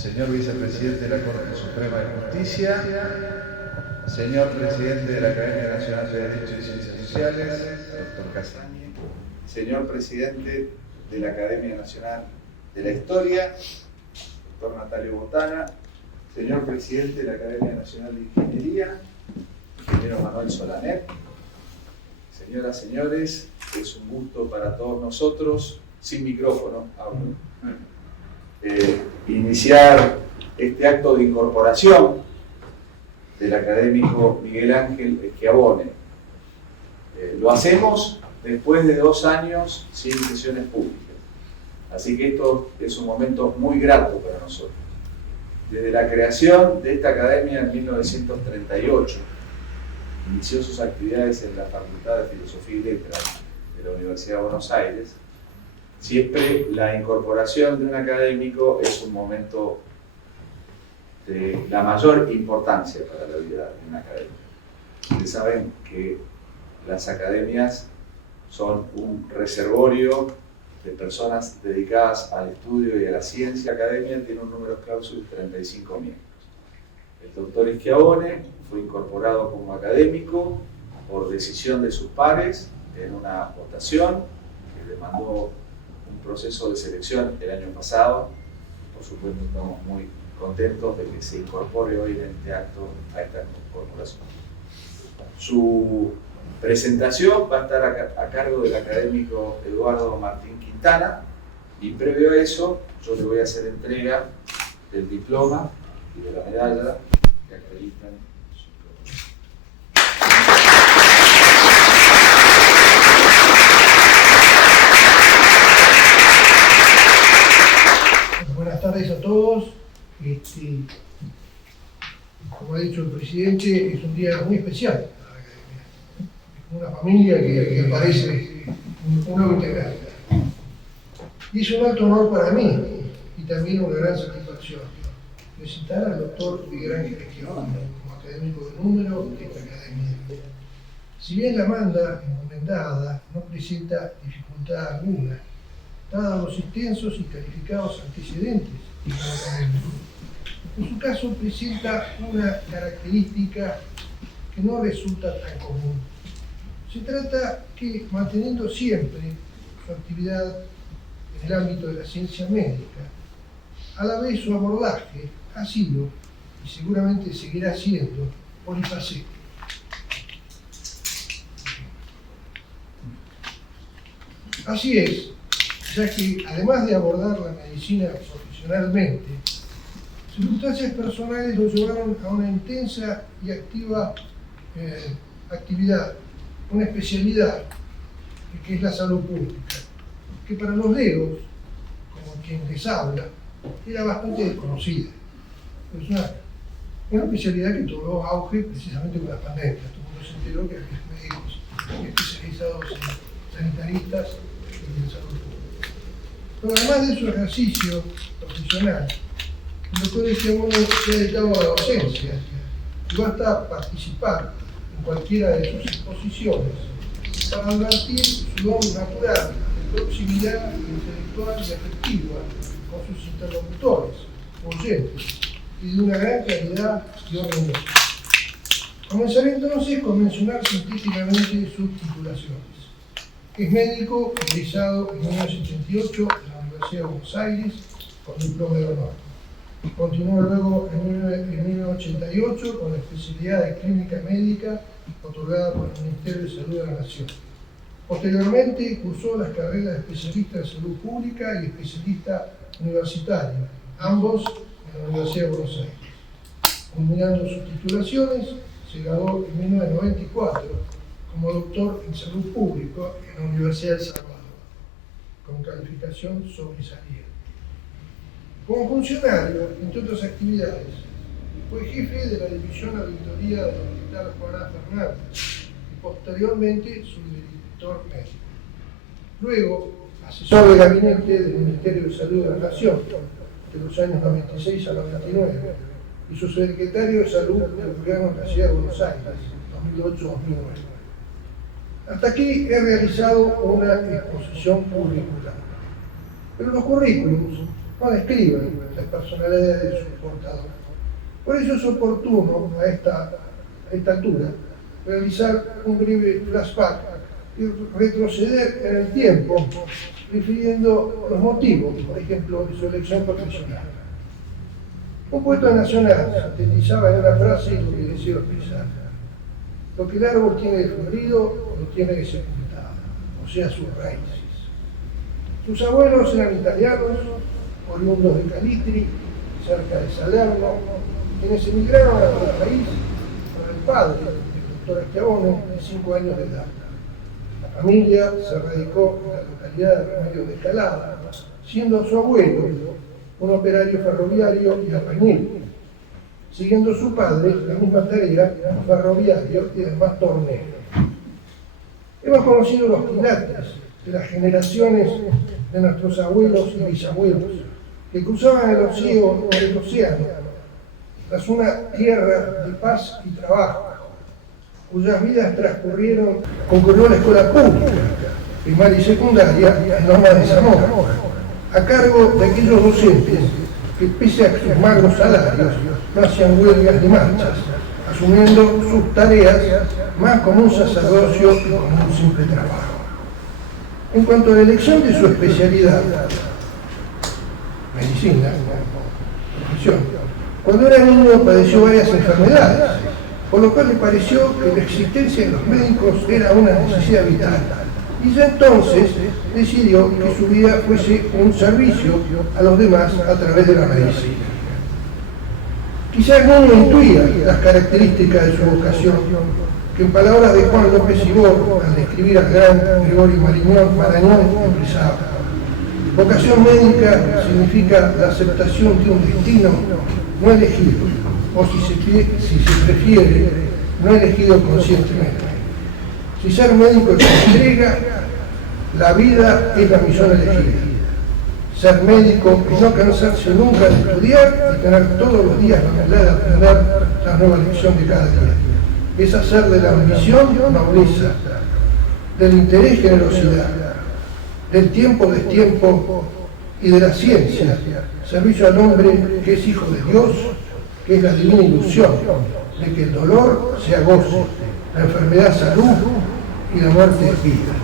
señor vicepresidente de la Corte Suprema de Justicia, señor presidente de la Academia Nacional de Derecho y Ciencias Sociales, doctor Casañi, señor presidente de la Academia Nacional de la Historia, doctor Natalio Botana, señor presidente de la Academia Nacional de Ingeniería, ingeniero Manuel Solanet. Señoras, señores, es un gusto para todos nosotros, sin micrófono, iniciar este acto de incorporación del académico Miguel Ángel Schiavone. Lo hacemos después de 2 años sin sesiones públicas, así que esto es un momento muy grato para nosotros. Desde la creación de esta academia en 1938, inició sus actividades en la Facultad de Filosofía y Letras de la Universidad de Buenos Aires. Siempre la incorporación de un académico es un momento de la mayor importancia para la vida de una academia. Ustedes saben que las academias son un reservorio de personas dedicadas al estudio y a la ciencia. La academia tiene un número clausus de 35 miembros. El doctor Schiavone fue incorporado como académico por decisión de sus pares en una votación que demandó un proceso de selección el año pasado. Por supuesto, estamos muy contentos de que se incorpore hoy en este acto a esta incorporación. Su presentación va a estar a cargo del académico Eduardo Martín Quintana, y previo a eso yo le voy a hacer entrega del diploma y de la medalla que acreditan su profesión. Buenas tardes a todos. Como ha dicho el presidente, es un día muy especial para la academia. Es una familia que parece un nuevo integrante. Y es un alto honor para mí y también una gran satisfacción presentar al doctor Miguel Ángel Schiavone como académico de número de esta academia. Si bien la manda encomendada no presenta dificultad alguna, dados los extensos y calificados antecedentes del académico, en su caso presenta una característica que no resulta tan común. Se trata que, manteniendo siempre su actividad en el ámbito de la ciencia médica, a la vez su abordaje ha sido, y seguramente seguirá siendo, polifacético. Así es, ya que además de abordar la medicina profesionalmente, circunstancias personales lo llevaron a una intensa y activa actividad, una especialidad que es la salud pública, que para los legos, como quien les habla, era bastante desconocida. Es una especialidad que tuvo auge precisamente con la pandemia. Todo el mundo se enteró que había médicos especializados en sanitaristas y en salud pública. Pero además de su ejercicio profesional, el doctor Schiavone se ha dedicado a la docencia y basta participar en cualquiera de sus exposiciones para advertir su don natural de proximidad intelectual y afectiva con sus interlocutores, oyentes, y de una gran calidad y organización. Comenzaré entonces con mencionar sintéticamente sus titulaciones. Es médico egresado en 1978 de la Universidad de Buenos Aires con diploma de honor. Continuó luego en 1988 con la especialidad de Clínica Médica otorgada por el Ministerio de Salud de la Nación. Posteriormente cursó las carreras de especialista en salud pública y especialista universitario, ambos en la Universidad de Buenos Aires. Culminando sus titulaciones, se graduó en 1994 como doctor en salud pública en la Universidad de El Salvador, con calificación sobresaliente. Como funcionario, entre otras actividades, fue jefe de la División de Auditoría del Hospital Juan A. Fernández y posteriormente subdirector médico. Luego, asesor de gabinete del Ministerio de Salud de la Nación de los años 96 a 99 y su secretario de Salud del Gobierno de la Ciudad de Buenos Aires, 2008-2009. Hasta aquí he realizado una exposición curricular. Pero los currículums no describen las personalidades de sus portadores. Por eso es oportuno a esta altura realizar un breve flashback y retroceder en el tiempo, refiriendo los motivos, por ejemplo, de su elección profesional. Un poeta nacional sintetizaba en una frase lo que deseo expresar: lo que el árbol tiene de florido lo tiene de sepultado, o sea, sus raíces. Sus abuelos eran italianos, oriundos de Calitri, cerca de Salerno, quienes emigraron a nuestro país con el padre, el doctor Schiavone, de 5 años de edad. La familia se radicó en la localidad de Remedio de Escalada, siendo su abuelo un operario ferroviario y albañil, siguiendo su padre la misma tarea como ferroviario y además tornero. Hemos conocido los quilates de las generaciones de nuestros abuelos y bisabuelos, que cruzaban el océano tras una tierra de paz y trabajo, cuyas vidas transcurrieron, concurrió a la escuela pública, primaria y secundaria, en Loma de Zamora, a cargo de aquellos docentes que, pese a sus magros salarios, no hacían huelgas ni marchas, asumiendo sus tareas más como un sacerdocio que como un simple trabajo. En cuanto a la elección de su especialidad, medicina, profesión, cuando era niño padeció varias enfermedades, por lo cual le pareció que la existencia de los médicos era una necesidad vital. Y ya entonces decidió que su vida fuese un servicio a los demás a través de la medicina. Quizá el niño intuía las características de su vocación, que en palabras de Juan López Ibor, al describir al gran Gregorio Marañón, expresaba: vocación médica significa la aceptación de un destino no elegido, o si se prefiere, no elegido conscientemente. Si ser médico es una entrega, la vida es la misión elegida. Ser médico es no cansarse nunca de estudiar y tener todos los días la humildad de aprender la nueva lección de cada día. Es hacer de la ambición nobleza, del interés generosidad, del tiempo destiempo y de la ciencia servicio al hombre que es hijo de Dios, que es la divina ilusión de que el dolor sea gozo, la enfermedad salud y la muerte es vida.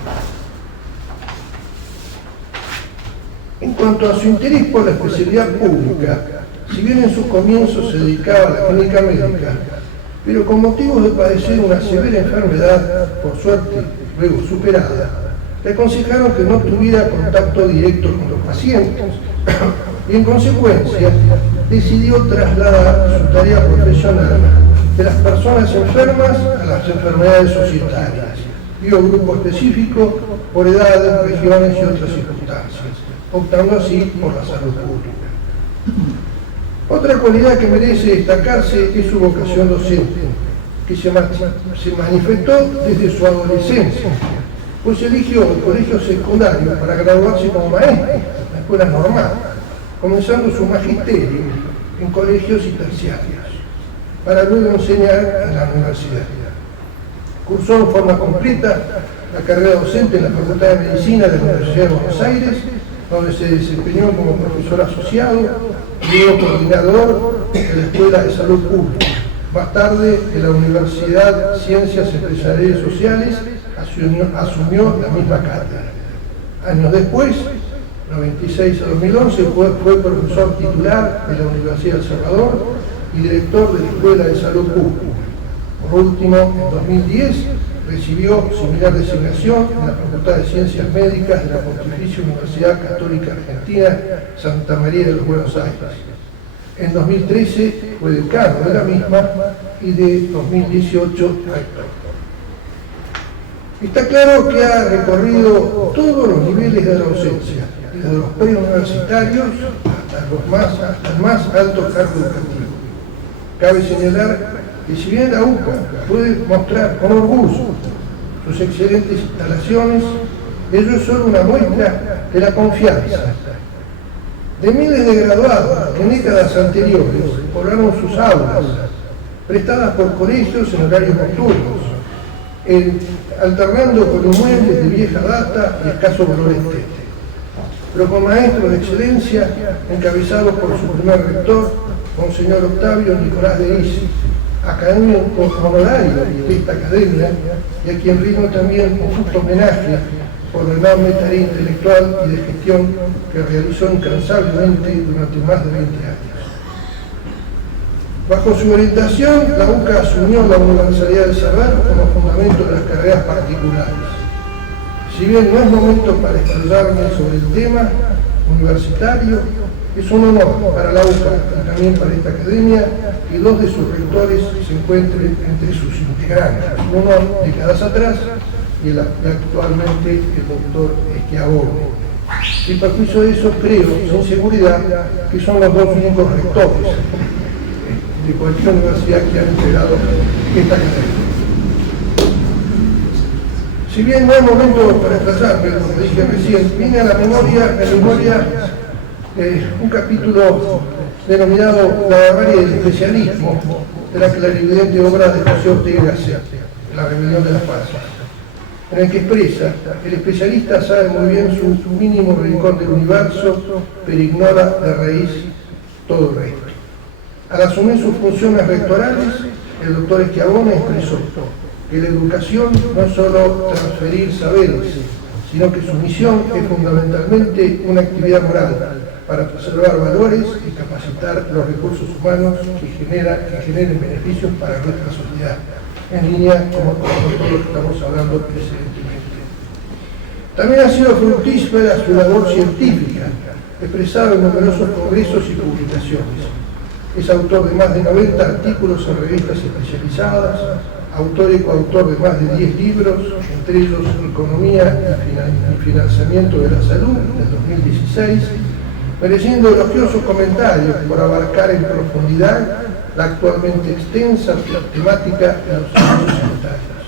En cuanto a su interés por la especialidad pública, si bien en sus comienzos se dedicaba a la clínica médica, pero con motivos de padecer una severa enfermedad, por suerte luego superada, le aconsejaron que no tuviera contacto directo con los pacientes y en consecuencia decidió trasladar su tarea profesional de las personas enfermas a las enfermedades societarias, vio grupo específico por edades, regiones y otras circunstancias, optando así por la salud pública. Otra cualidad que merece destacarse es su vocación docente, que se manifestó desde su adolescencia, pues eligió el colegio secundario para graduarse como maestro en la escuela normal, comenzando su magisterio en colegios y terciarios, para luego enseñar en la universidad. Cursó en forma completa la carrera docente en la Facultad de Medicina de la Universidad de Buenos Aires, donde se desempeñó como profesor asociado y luego coordinador de la Escuela de Salud Pública. Más tarde, en la Universidad Ciencias Empresariales y Sociales, asumió la misma cátedra. Años después, 96 a 2011, fue profesor titular de la Universidad de El Salvador y director de la Escuela de Salud Pública. Por último, en 2010, recibió similar designación en la Facultad de Ciencias Médicas de la Pontificia Universidad Católica Argentina Santa María de los Buenos Aires. En 2013 fue decano de la misma y de 2018 rector. Está claro que ha recorrido todos los niveles de la docencia, desde los preuniversitarios hasta el más alto cargo educativo. Cabe señalar que si bien la UCA puede mostrar con orgullo sus excelentes instalaciones, ello es solo una muestra de la confianza de miles de graduados que en décadas anteriores poblaron sus aulas, prestadas por colegios en horarios nocturnos, alternando con inmuebles de vieja data y escaso valor estético. pero con maestros de excelencia encabezados por su primer rector, Monseñor Octavio Nicolás de Isi, académico honorario de esta academia, y a quien rindo también un justo homenaje por la enorme tarea intelectual y de gestión que realizó incansablemente durante más de 20 años. Bajo su orientación, la UCA asumió la universalidad del saber como fundamento de las carreras particulares. Si bien no es momento para explayarme sobre el tema universitario, es un honor para la UCA y también para esta academia que dos de sus rectores se encuentren entre sus integrantes, uno décadas atrás y actualmente el doctor Schiavone. Sin perjuicio de eso, creo, sin seguridad, que son los dos únicos rectores de cualquier universidad que han integrado esta academia. Si bien no es momento para explayarme, como dije recién, viene a la memoria un capítulo denominado La barbarie del especialismo, de la clarividente obra de José Ortega y Gasset, La rebelión de las falsas, en el que expresa: el especialista sabe muy bien su mínimo rincón del universo, pero ignora de raíz todo el resto. Al asumir sus funciones rectorales, el doctor Schiavone expresó que la educación no es solo transferir saberes, sino que su misión es fundamentalmente una actividad moral para preservar valores y capacitar los recursos humanos que generen beneficios para nuestra sociedad, en línea con todo lo que estamos hablando precedentemente. También ha sido fructífera su labor científica, expresada en numerosos congresos y publicaciones. Es autor de más de 90 artículos en revistas especializadas, autor y coautor de más de 10 libros, entre ellos Economía y Financiamiento de la Salud, del 2016, mereciendo elogiosos comentarios por abarcar en profundidad la actualmente extensa temática de los servicios sanitarios.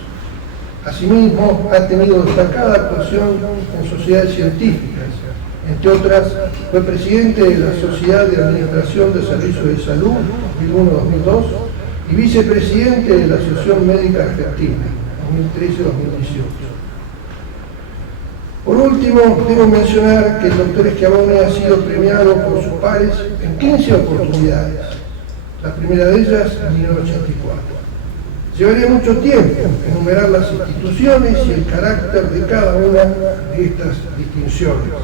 Asimismo, ha tenido destacada actuación en sociedades científicas. Entre otras, fue presidente de la Sociedad de Administración de Servicios de Salud, 2001-2002, y vicepresidente de la Asociación Médica Argentina, 2013-2018. Por último, debo mencionar que el doctor Schiavone ha sido premiado por sus pares en 15 oportunidades, la primera de ellas en 1984. Llevaría mucho tiempo enumerar las instituciones y el carácter de cada una de estas distinciones,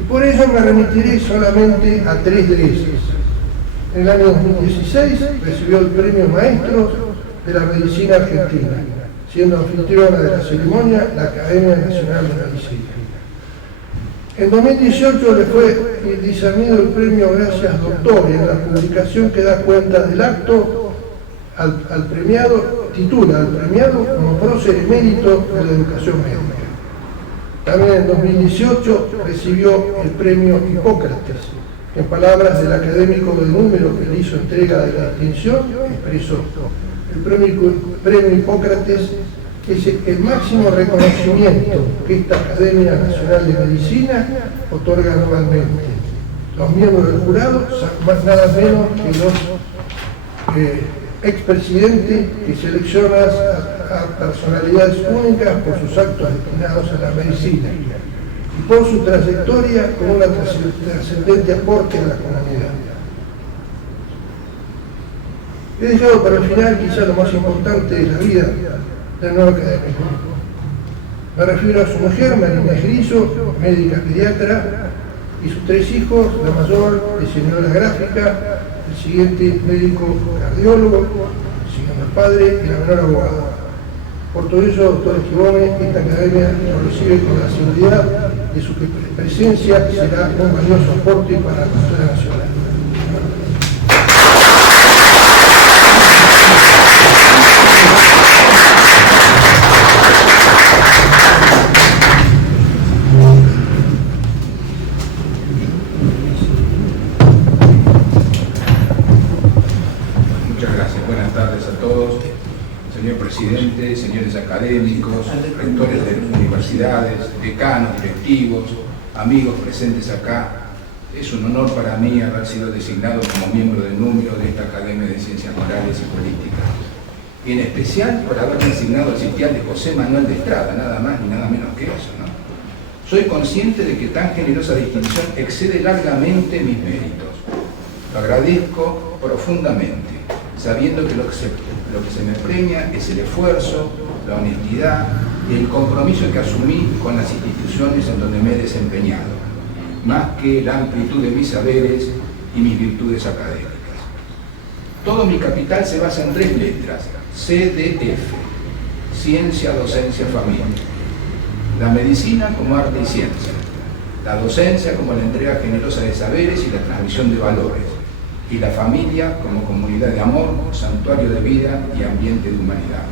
y por ello me remitiré solamente a 3 de ellas. En el año 2016 recibió el Premio Maestro de la Medicina Argentina, siendo anfitriona de la ceremonia la Academia Nacional de Medicina. En 2018 le fue discernido el premio Gracias Doctor, y en la publicación que da cuenta del acto al premiado, titula al premiado como prócer emérito de la educación médica. También en 2018 recibió el premio Hipócrates. En palabras del académico del número que le hizo entrega de la distinción, expresó: el premio Hipócrates es el máximo reconocimiento que esta Academia Nacional de Medicina otorga anualmente. Los miembros del jurado son nada menos que los expresidentes que selecciona a personalidades únicas por sus actos destinados a la medicina y por su trayectoria con un trascendente aporte a la comunidad. He dejado para el final quizá lo más importante de la vida del nuevo académico. Me refiero a su mujer, Marina Grillo, médica pediatra, y sus 3 hijos, la mayor, diseñadora gráfica, el siguiente médico cardiólogo, siguiendo al padre, y la menor abogada. Por todo ello, doctor Schiavone, esta academia lo recibe con la seguridad de su presencia y será un valioso aporte para la cultura nacional. Presidente, señores académicos, rectores de universidades, decanos, directivos, amigos presentes acá. Es un honor para mí haber sido designado como miembro del número de esta Academia de Ciencias Morales y Políticas. Y en especial por haber designado al sitial de José Manuel de Estrada, nada más ni nada menos que eso, ¿no? Soy consciente de que tan generosa distinción excede largamente mis méritos. Lo agradezco profundamente, sabiendo que lo que se me premia es el esfuerzo, la honestidad y el compromiso que asumí con las instituciones en donde me he desempeñado, más que la amplitud de mis saberes y mis virtudes académicas. Todo mi capital se basa en 3 letras, CDF, Ciencia, Docencia, Familia. La medicina como arte y ciencia, la docencia como la entrega generosa de saberes y la transmisión de valores, y la familia como comunidad de amor, santuario de vida y ambiente de humanidad.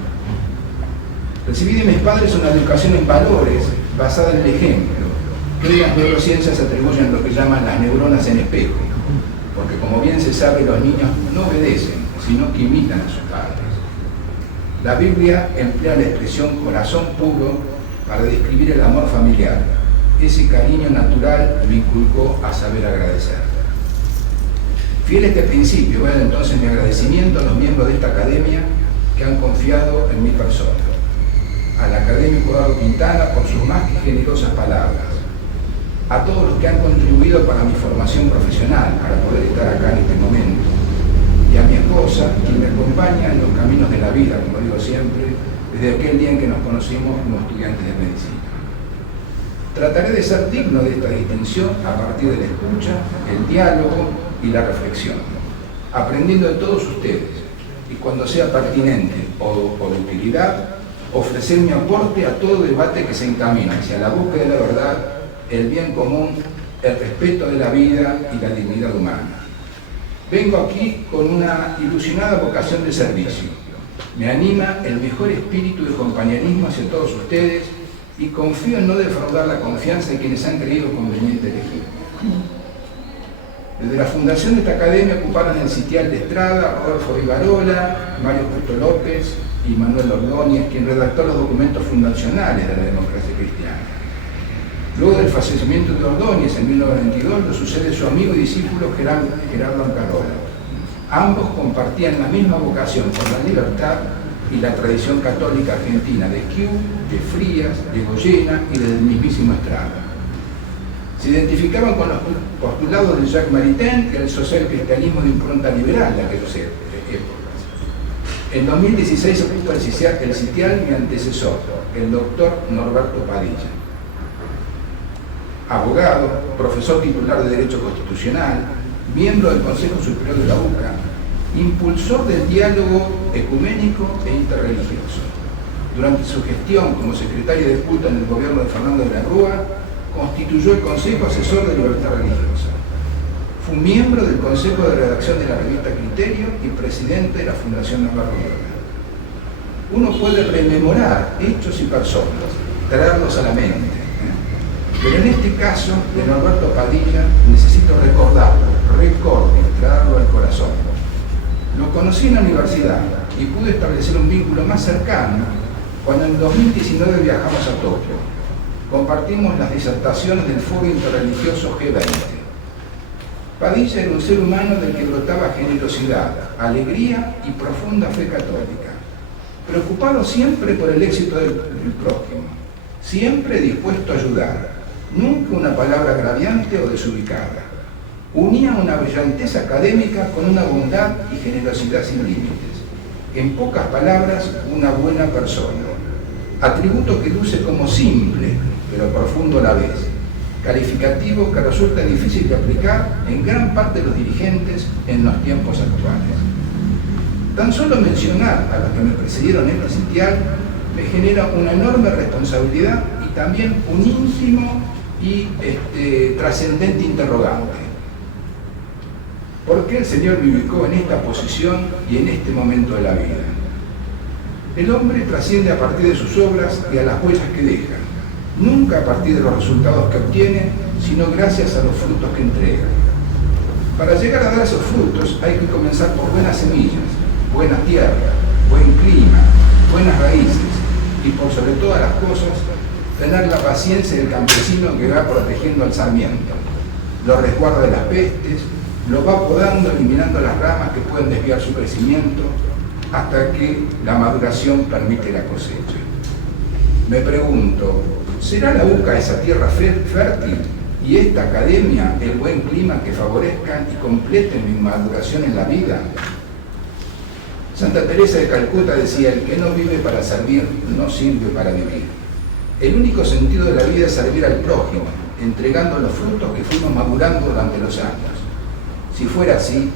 Recibí de mis padres una educación en valores basada en el ejemplo, que hoy las neurociencias atribuyen lo que llaman las neuronas en espejo, porque como bien se sabe, los niños no obedecen, sino que imitan a sus padres. La Biblia emplea la expresión corazón puro para describir el amor familiar. Ese cariño natural me inculcó a saber agradecer. Fiel a este principio, voy a dar entonces mi agradecimiento a los miembros de esta academia que han confiado en mi persona. Al académico Eduardo Quintana por sus más que generosas palabras. A todos los que han contribuido para mi formación profesional, para poder estar acá en este momento. Y a mi esposa, quien me acompaña en los caminos de la vida, como digo siempre, desde aquel día en que nos conocimos como estudiantes de medicina. Trataré de ser digno de esta distinción a partir de la escucha, el diálogo y la reflexión, aprendiendo de todos ustedes, y cuando sea pertinente o de utilidad, ofrecer mi aporte a todo debate que se encamina hacia la búsqueda de la verdad, el bien común, el respeto de la vida y la dignidad humana. Vengo aquí con una ilusionada vocación de servicio. Me anima el mejor espíritu de compañerismo hacia todos ustedes y confío en no defraudar la confianza de quienes han creído conveniente elegir. Desde la fundación de esta academia ocuparon el sitial de Estrada, Rodolfo Rivarola, Mario Justo López y Manuel Ordóñez, quien redactó los documentos fundacionales de la democracia cristiana. Luego del fallecimiento de Ordóñez en 1922, lo sucede su amigo y discípulo Gerardo Ancarola. Ambos compartían la misma vocación por la libertad y la tradición católica argentina de Q, de Frías, de Goyena y del mismísimo Estrada. Se identificaban con los postulados de Jacques Maritain y el socialcristianismo de impronta liberal de aquellas épocas. En 2016 ocupa el sitial mi antecesor, el doctor Norberto Padilla. Abogado, profesor titular de Derecho Constitucional, miembro del Consejo Superior de la UCA, impulsor del diálogo ecuménico e interreligioso. Durante su gestión como secretario de culto en el gobierno de Fernando de la Rúa, constituyó el Consejo Asesor de Libertad Religiosa. Fue miembro del Consejo de Redacción de la revista Criterio y presidente de la Fundación Navarro Llona. Uno puede rememorar hechos y personas, traerlos a la mente, pero en este caso de Norberto Padilla necesito recordarlo, traerlo al corazón. Lo conocí en la universidad y pude establecer un vínculo más cercano cuando en 2019 viajamos a Tokio. Compartimos las disertaciones del Foro Interreligioso G20. Padilla era un ser humano del que brotaba generosidad, alegría y profunda fe católica, preocupado siempre por el éxito del prójimo, siempre dispuesto a ayudar, nunca una palabra agraviante o desubicada. Unía una brillantez académica con una bondad y generosidad sin límites. En pocas palabras, una buena persona. Atributo que luce como simple, pero profundo a la vez. Calificativo que resulta difícil de aplicar en gran parte de los dirigentes en los tiempos actuales. Tan solo mencionar a los que me precedieron en el sitial me genera una enorme responsabilidad y también un íntimo y trascendente interrogante. ¿Por qué el Señor me ubicó en esta posición y en este momento de la vida? El hombre trasciende a partir de sus obras y a las huellas que deja, nunca a partir de los resultados que obtiene, sino gracias a los frutos que entrega. Para llegar a dar esos frutos hay que comenzar por buenas semillas, buena tierra, buen clima, buenas raíces y por sobre todas las cosas, tener la paciencia del campesino que va protegiendo al sarmiento, lo resguarda de las pestes, lo va podando, eliminando las ramas que pueden desviar su crecimiento, hasta que la maduración permite la cosecha. Me pregunto, ¿Será la UCA esa tierra fértil y esta academia el buen clima que favorezcan y completen mi maduración en la vida? Santa Teresa de Calcuta decía: el que no vive para servir, no sirve para vivir. El único sentido de la vida es servir al prójimo, entregando los frutos que fuimos madurando durante los años. Si fuera así,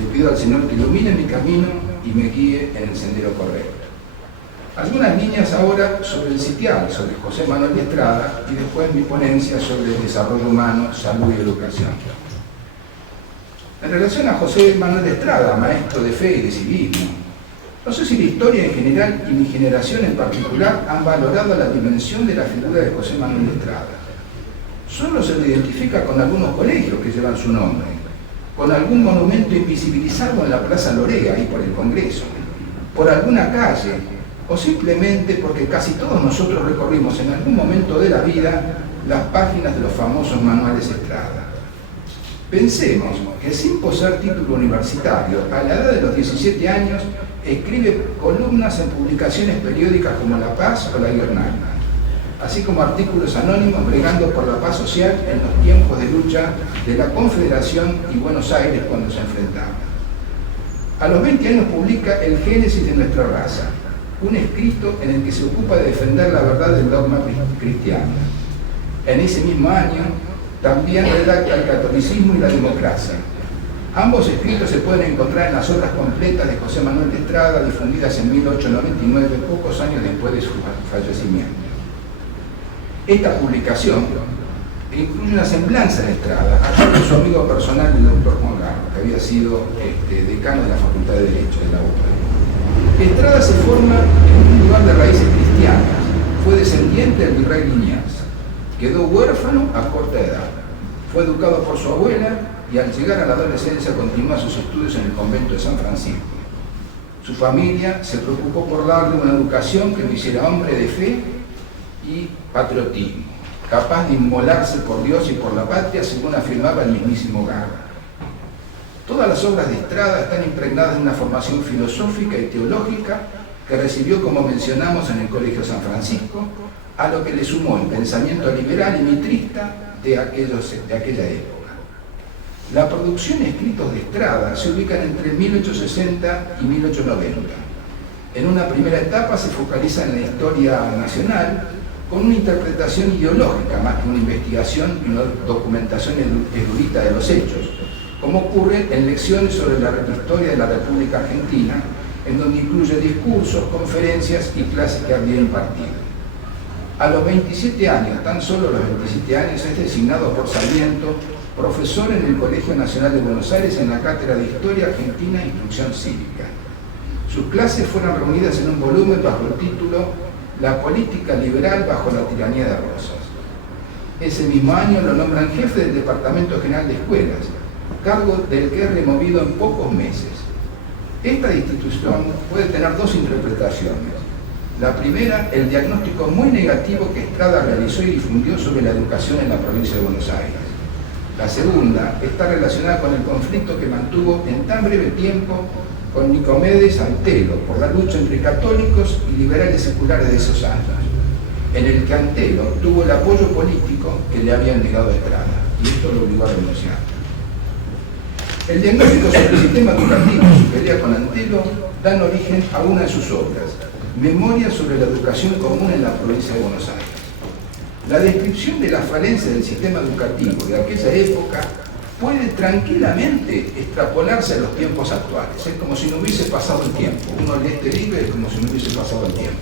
le pido al Señor que ilumine mi camino y me guíe en el sendero correcto. Algunas líneas ahora sobre el sitial, sobre José Manuel de Estrada, y después mi ponencia sobre el desarrollo humano, salud y educación. En relación a José Manuel de Estrada, maestro de fe y de civismo, no sé si la historia en general y mi generación en particular han valorado la dimensión de la figura de José Manuel de Estrada. Solo se le identifica con algunos colegios que llevan su nombre, con algún monumento invisibilizado en la Plaza Lorea y por el Congreso, por alguna calle, o simplemente porque casi todos nosotros recorrimos en algún momento de la vida las páginas de los famosos manuales Estrada. Pensemos que sin poseer título universitario, a la edad de los 17 años, escribe columnas en publicaciones periódicas como La Paz o La Guirnalda, así como artículos anónimos bregando por la paz social en los tiempos de lucha de la Confederación y Buenos Aires cuando se enfrentaban. A los 20 años publica El Génesis de nuestra raza, un escrito en el que se ocupa de defender la verdad del dogma cristiano. En ese mismo año también redacta El catolicismo y la democracia. Ambos escritos se pueden encontrar en las obras completas de José Manuel de Estrada, difundidas en 1899, pocos años después de su fallecimiento. Esta publicación incluye una semblanza de Estrada, a cargo de su amigo personal, el doctor Juan Garro, que había sido decano de la Facultad de Derecho de la UBA. Estrada se forma en un lugar de raíces cristianas, fue descendiente del virrey Liniers, quedó huérfano a corta edad, fue educado por su abuela y al llegar a la adolescencia continúa sus estudios en el convento de San Francisco. Su familia se preocupó por darle una educación que lo hiciera hombre de fe y patriotismo, capaz de inmolarse por Dios y por la patria, según afirmaba el mismísimo Garro. Todas las obras de Estrada están impregnadas de una formación filosófica y teológica que recibió, como mencionamos, en el Colegio San Francisco, a lo que le sumó el pensamiento liberal y mitrista de aquella época. La producción y escritos de Estrada se ubican entre 1860 y 1890. En una primera etapa se focaliza en la historia nacional, con una interpretación ideológica más que una investigación y una documentación erudita de los hechos, como ocurre en lecciones sobre la historia de la República Argentina, en donde incluye discursos, conferencias y clases que había impartido. A los 27 años, tan solo los 27 años, es designado por Sarmiento profesor en el Colegio Nacional de Buenos Aires en la Cátedra de Historia Argentina e Instrucción Cívica. Sus clases fueron reunidas en un volumen bajo el título La política liberal bajo la tiranía de Rosas. Ese mismo año lo nombran jefe del Departamento General de Escuelas, cargo del que es removido en pocos meses. Esta destitución puede tener dos interpretaciones. La primera, el diagnóstico muy negativo que Estrada realizó y difundió sobre la educación en la provincia de Buenos Aires. La segunda está relacionada con el conflicto que mantuvo en tan breve tiempo con Nicomedes Antelo por la lucha entre católicos y liberales seculares de esos años, en el que Antelo tuvo el apoyo político que le habían negado a Estrada, y esto lo obligó a renunciar. El diagnóstico sobre el sistema educativo y su pelea con Antelo dan origen a una de sus obras, Memoria sobre la educación común en la provincia de Buenos Aires. La descripción de la falencia del sistema educativo de aquella época puede tranquilamente extrapolarse a los tiempos actuales. Es como si no hubiese pasado el tiempo. Uno lee este libro y es como si no hubiese pasado el tiempo.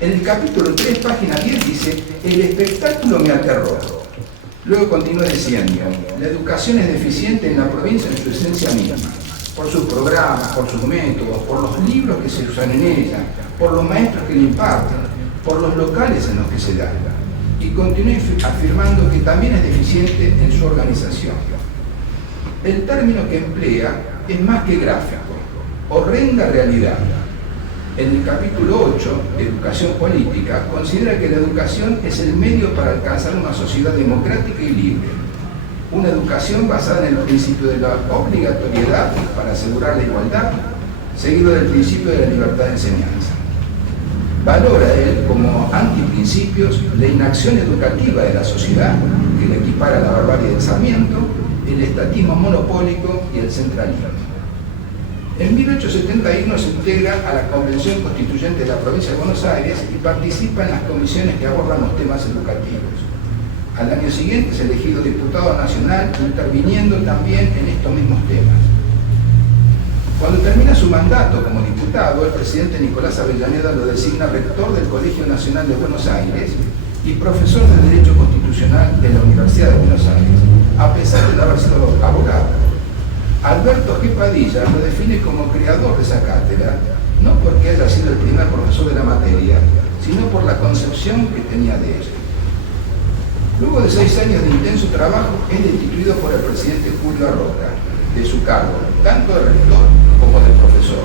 En el capítulo 3, página 10, dice: el espectáculo me aterró. Luego continúa diciendo: la educación es deficiente en la provincia en su esencia misma, por sus programas, por sus métodos, por los libros que se usan en ella, por los maestros que le imparten, por los locales en los que se da. Y continúa afirmando que también es deficiente en su organización. El término que emplea es más que gráfico, horrenda realidad. En el capítulo 8, Educación Política, considera que la educación es el medio para alcanzar una sociedad democrática y libre. Una educación basada en el principio de la obligatoriedad para asegurar la igualdad, seguido del principio de la libertad de enseñanza. Valora él como antiprincipios la inacción educativa de la sociedad, que le equipara a la barbarie del Sarmiento, el estatismo monopólico y el centralismo. En 1871 se integra a la Convención Constituyente de la Provincia de Buenos Aires y participa en las comisiones que abordan los temas educativos. Al año siguiente es elegido diputado nacional, interviniendo también en estos mismos temas. Cuando termina su mandato como diputado, el presidente Nicolás Avellaneda lo designa rector del Colegio Nacional de Buenos Aires y profesor de Derecho Constitucional de la Universidad de Buenos Aires, a pesar de no haber sido abogado. Alberto G. Padilla lo define como creador de esa cátedra, no porque haya sido el primer profesor de la materia, sino por la concepción que tenía de ella. Luego de 6 años de intenso trabajo, es destituido por el presidente Julio Arroca de su cargo, tanto de rector como de profesor.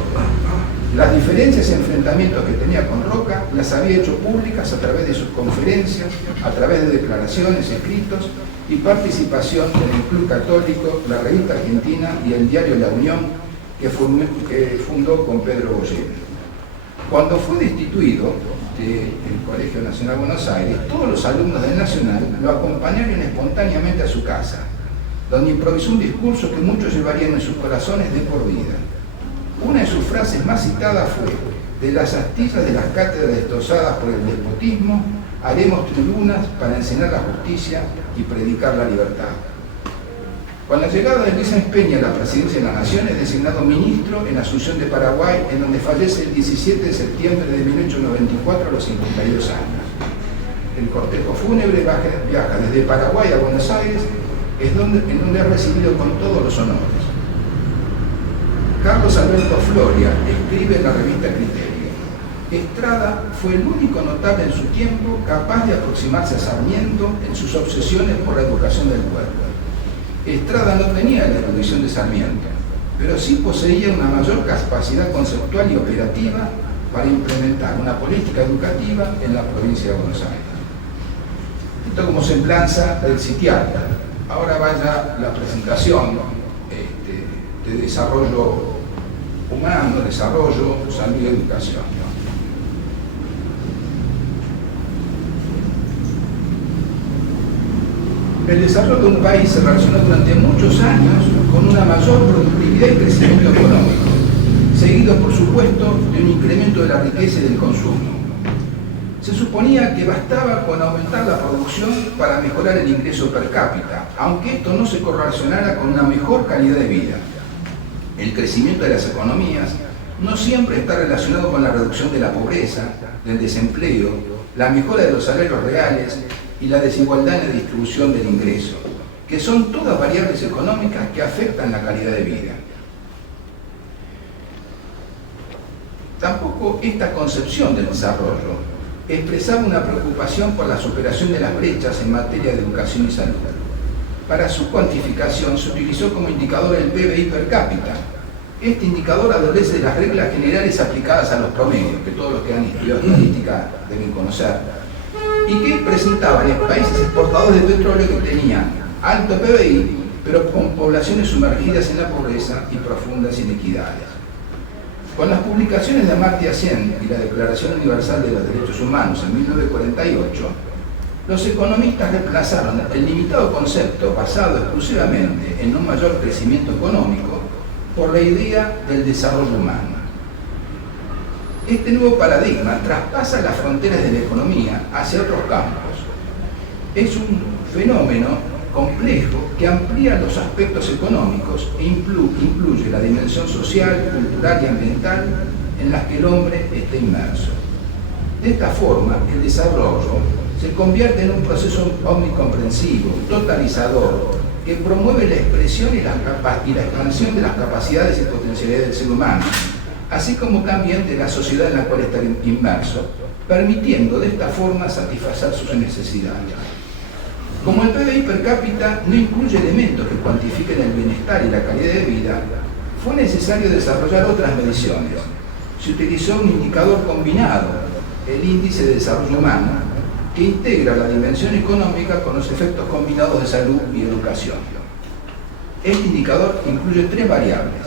Las diferencias y enfrentamientos que tenía con Roca las había hecho públicas a través de sus conferencias, a través de declaraciones, escritos y participación en el Club Católico, la Revista Argentina y el diario La Unión, que fundó con Pedro Goyena. Cuando fue destituido del Colegio Nacional de Buenos Aires, todos los alumnos del Nacional lo acompañaron espontáneamente a su casa, donde improvisó un discurso que muchos llevarían en sus corazones de por vida. Una de sus frases más citadas fue: de las astillas de las cátedras destrozadas por el despotismo, haremos tribunas para enseñar la justicia y predicar la libertad. Con la llegada de Luis Sáenz Peña a la presidencia de la Nación, es designado ministro en Asunción de Paraguay, en donde fallece el 17 de septiembre de 1894 a los 52 años. El cortejo fúnebre viaja desde Paraguay a Buenos Aires, en donde ha recibido con todos los honores. Carlos Alberto Floria escribe en la revista Criterio: Estrada fue el único notable en su tiempo capaz de aproximarse a Sarmiento en sus obsesiones por la educación del pueblo. Estrada no tenía la erudición de Sarmiento, pero sí poseía una mayor capacidad conceptual y operativa para implementar una política educativa en la provincia de Buenos Aires. Esto como semblanza del sitial. Ahora vaya la presentación de desarrollo humano, desarrollo, salud y educación. El desarrollo de un país se relacionó durante muchos años con una mayor productividad y crecimiento económico, seguido por supuesto de un incremento de la riqueza y del consumo. Se suponía que bastaba con aumentar la producción para mejorar el ingreso per cápita, aunque esto no se correlacionara con una mejor calidad de vida. El crecimiento de las economías no siempre está relacionado con la reducción de la pobreza, del desempleo, la mejora de los salarios reales y la desigualdad en la distribución del ingreso, que son todas variables económicas que afectan la calidad de vida. Tampoco esta concepción del desarrollo expresaba una preocupación por la superación de las brechas en materia de educación y salud. Para su cuantificación se utilizó como indicador el PBI per cápita. Este indicador adolece de las reglas generales aplicadas a los promedios, que todos los que han estudiado estadística deben conocer, y que presentaban países exportadores de petróleo que tenían alto PBI, pero con poblaciones sumergidas en la pobreza y profundas inequidades. Con las publicaciones de Amartya Sen y la Declaración Universal de los Derechos Humanos en 1948, los economistas reemplazaron el limitado concepto basado exclusivamente en un mayor crecimiento económico por la idea del desarrollo humano. Este nuevo paradigma traspasa las fronteras de la economía hacia otros campos. Es un fenómeno complejo que amplía los aspectos económicos e incluye la dimensión social, cultural y ambiental en las que el hombre está inmerso. De esta forma, el desarrollo se convierte en un proceso omnicomprensivo, totalizador, que promueve la expresión y la expansión de las capacidades y potencialidades del ser humano, así como también de la sociedad en la cual está inmerso, permitiendo de esta forma satisfacer sus necesidades. Como el PBI per cápita no incluye elementos que cuantifiquen el bienestar y la calidad de vida, fue necesario desarrollar otras mediciones. Se utilizó un indicador combinado, el Índice de Desarrollo Humano, que integra la dimensión económica con los efectos combinados de salud y educación. Este indicador incluye 3 variables: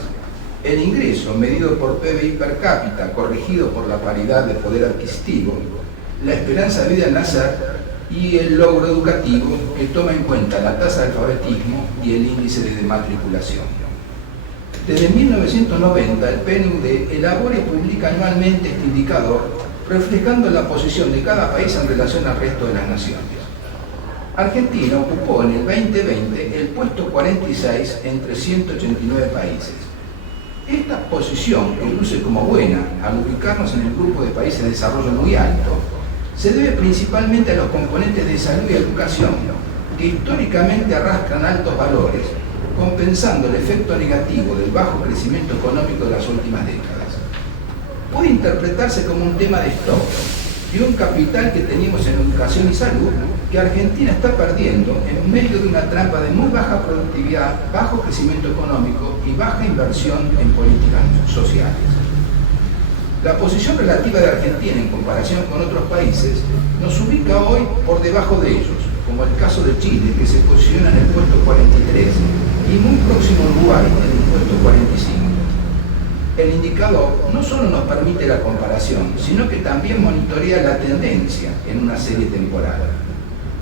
el ingreso medido por PBI per cápita, corregido por la paridad de poder adquisitivo, la esperanza de vida al nacer y el logro educativo que toma en cuenta la tasa de alfabetismo y el índice de matriculación. Desde 1990 el PNUD elabora y publica anualmente este indicador, reflejando la posición de cada país en relación al resto de las naciones. Argentina ocupó en el 2020 el puesto 46 entre 189 países. Esta posición, que luce como buena al ubicarnos en el grupo de países de desarrollo muy alto, se debe principalmente a los componentes de salud y educación, que históricamente arrastran altos valores, compensando el efecto negativo del bajo crecimiento económico de las últimas décadas. Puede interpretarse como un tema de stock y un capital que teníamos en educación y salud que Argentina está perdiendo en medio de una trampa de muy baja productividad, bajo crecimiento económico y baja inversión en políticas sociales. La posición relativa de Argentina en comparación con otros países nos ubica hoy por debajo de ellos, como el caso de Chile, que se posiciona en el puesto 43 y muy próximo a Uruguay en el puesto 45. El indicador no solo nos permite la comparación, sino que también monitorea la tendencia en una serie temporal.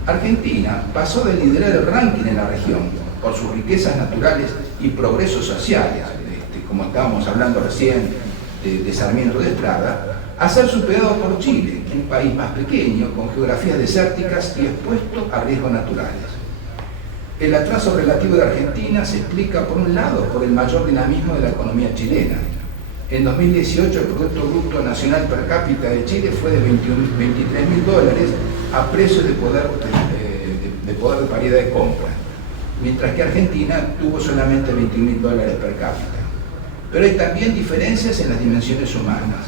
Argentina pasó de liderar el ranking en la región por sus riquezas naturales y progresos sociales, como estábamos hablando recién de Sarmiento de Estrada, a ser superado por Chile, un país más pequeño, con geografías desérticas y expuesto a riesgos naturales. El atraso relativo de Argentina se explica, por un lado, por el mayor dinamismo de la economía chilena. En 2018 el Producto Bruto Nacional per cápita de Chile fue de $23.000 a precio de poder de paridad de compra, mientras que Argentina tuvo solamente $21.000 per cápita. Pero hay también diferencias en las dimensiones humanas.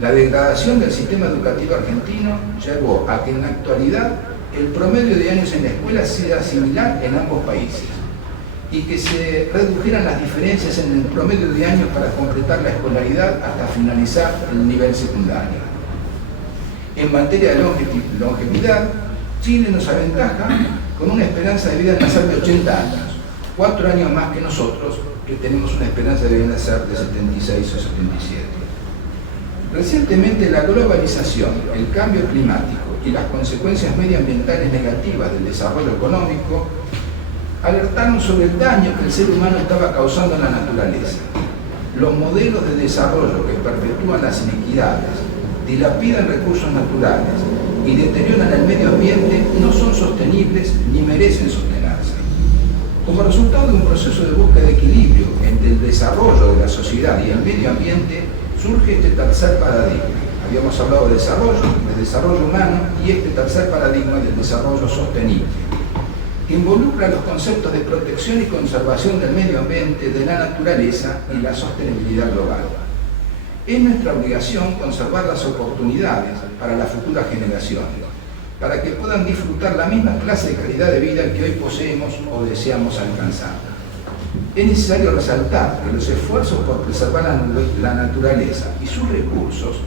La degradación del sistema educativo argentino llevó a que en la actualidad el promedio de años en la escuela sea similar en ambos países y que se redujeran las diferencias en el promedio de años para completar la escolaridad hasta finalizar el nivel secundario. En materia de longevidad, Chile nos aventaja con una esperanza de vida al nacer de 80 años, 4 años más que nosotros, que tenemos una esperanza de vida al nacer de 76 o 77. Recientemente la globalización, el cambio climático y las consecuencias medioambientales negativas del desarrollo económico alertaron sobre el daño que el ser humano estaba causando en la naturaleza. Los modelos de desarrollo que perpetúan las inequidades, dilapidan recursos naturales y deterioran el medio ambiente no son sostenibles ni merecen sostenerse. Como resultado de un proceso de búsqueda de equilibrio entre el desarrollo de la sociedad y el medio ambiente, surge este tercer paradigma. Habíamos hablado de desarrollo humano y este tercer paradigma del desarrollo sostenible, que involucra los conceptos de protección y conservación del medio ambiente, de la naturaleza y la sostenibilidad global. Es nuestra obligación conservar las oportunidades para las futuras generaciones, para que puedan disfrutar la misma clase de calidad de vida que hoy poseemos o deseamos alcanzar. Es necesario resaltar que los esfuerzos por preservar la naturaleza y sus recursos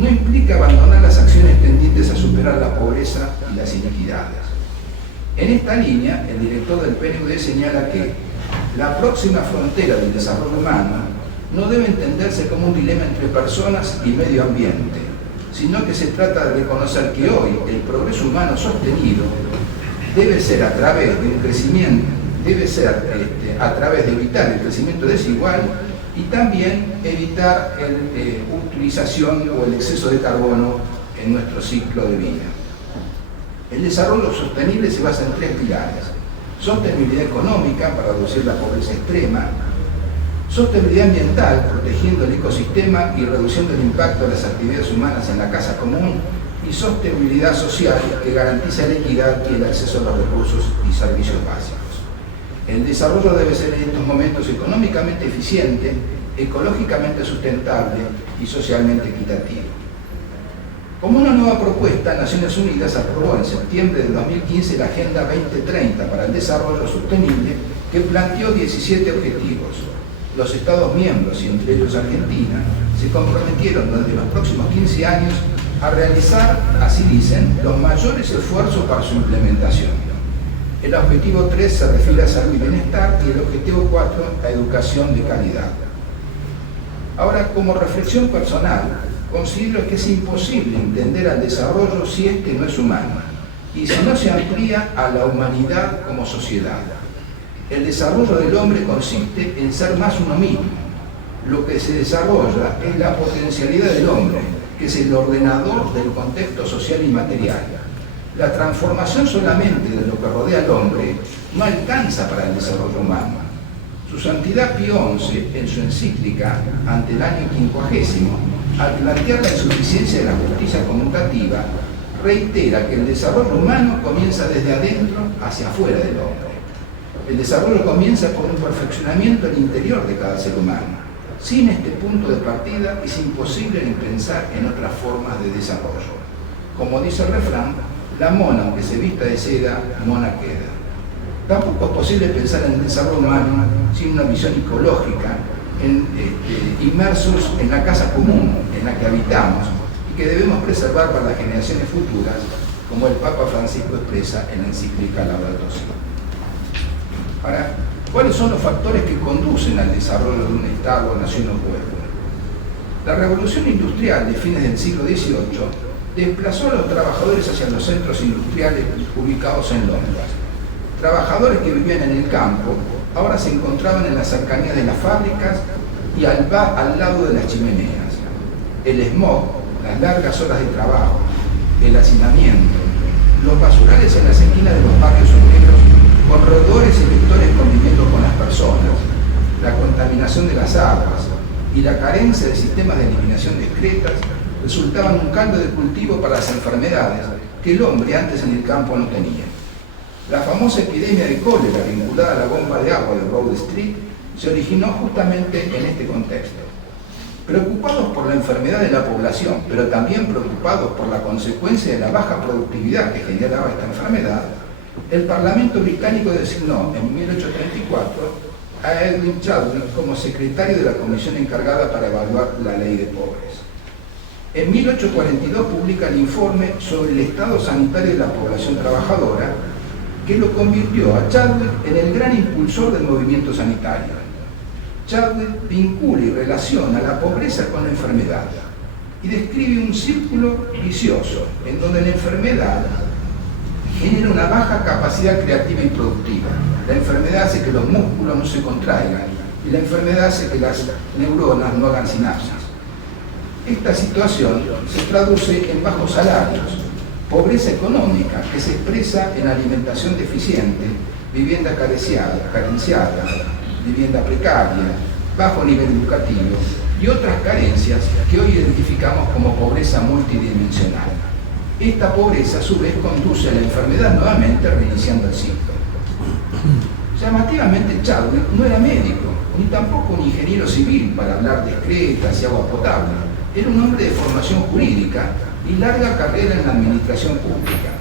no implica abandonar las acciones tendientes a superar la pobreza y las inequidades. En esta línea, el director del PNUD señala que la próxima frontera del desarrollo humano no debe entenderse como un dilema entre personas y medio ambiente, sino que se trata de reconocer que hoy el progreso humano sostenido debe ser a través de un crecimiento, a través de evitar el crecimiento desigual y también evitar la utilización o el exceso de carbono en nuestro ciclo de vida. El desarrollo sostenible se basa en 3 pilares: sostenibilidad económica para reducir la pobreza extrema, sostenibilidad ambiental protegiendo el ecosistema y reduciendo el impacto de las actividades humanas en la casa común, y sostenibilidad social que garantiza la equidad y el acceso a los recursos y servicios básicos. El desarrollo debe ser en estos momentos económicamente eficiente, ecológicamente sustentable y socialmente equitativo. Como una nueva propuesta, Naciones Unidas aprobó en septiembre de 2015 la Agenda 2030 para el Desarrollo Sostenible, que planteó 17 objetivos. Los Estados miembros, y entre ellos Argentina, se comprometieron durante los próximos 15 años a realizar, así dicen, los mayores esfuerzos para su implementación. El objetivo 3 se refiere a salud y bienestar y el objetivo 4 a educación de calidad. Ahora, como reflexión personal, considero que es imposible entender al desarrollo si este no es humano y si no se amplía a la humanidad como sociedad. El desarrollo del hombre consiste en ser más uno mismo. Lo que se desarrolla es la potencialidad del hombre, que es el ordenador del contexto social y material. La transformación solamente de lo que rodea al hombre no alcanza para el desarrollo humano. Su Santidad Pío XI, en su encíclica ante el año 50, al plantear la insuficiencia de la justicia conmutativa, reitera que el desarrollo humano comienza desde adentro hacia afuera del hombre. El desarrollo comienza por un perfeccionamiento al interior de cada ser humano. Sin este punto de partida es imposible ni pensar en otras formas de desarrollo. Como dice el refrán, la mona, aunque se vista de seda, mona queda. Tampoco es posible pensar en el desarrollo humano sin una visión ecológica, inmersos en la casa común en la que habitamos y que debemos preservar para las generaciones futuras, como el Papa Francisco expresa en la encíclica Laudato Si. Ahora, ¿cuáles son los factores que conducen al desarrollo de un Estado, nación o pueblo? La revolución industrial de fines del siglo XVIII desplazó a los trabajadores hacia los centros industriales ubicados en Londres. Trabajadores que vivían en el campo ahora se encontraban en las cercanías de las fábricas y al lado de las chimeneas. El smog, las largas horas de trabajo, el hacinamiento, los basurales en las esquinas de los barrios obreros, corredores y vectores conviviendo con las personas, la contaminación de las aguas y la carencia de sistemas de eliminación discretas resultaban un caldo de cultivo para las enfermedades que el hombre antes en el campo no tenía. La famosa epidemia de cólera vinculada a la bomba de agua de Broad Street se originó justamente en este contexto. Preocupados por la enfermedad de la población, pero también preocupados por la consecuencia de la baja productividad que generaba esta enfermedad, el Parlamento británico designó en 1834 a Edwin Chadwick como secretario de la comisión encargada para evaluar la ley de pobres. En 1842 publica el informe sobre el estado sanitario de la población trabajadora, que lo convirtió a Chadwick en el gran impulsor del movimiento sanitario. Chadwick vincula y relaciona la pobreza con la enfermedad y describe un círculo vicioso en donde la enfermedad genera una baja capacidad creativa y productiva. La enfermedad hace que los músculos no se contraigan y la enfermedad hace que las neuronas no hagan sinapsis. Esta situación se traduce en bajos salarios, pobreza económica que se expresa en alimentación deficiente, vivienda carenciada, vivienda precaria, bajo nivel educativo y otras carencias que hoy identificamos como pobreza multidimensional. Esta pobreza a su vez conduce a la enfermedad nuevamente reiniciando el ciclo. Llamativamente Chadwick no era médico, ni tampoco un ingeniero civil para hablar de excretas y agua potable. Era un hombre de formación jurídica y larga carrera en la administración pública.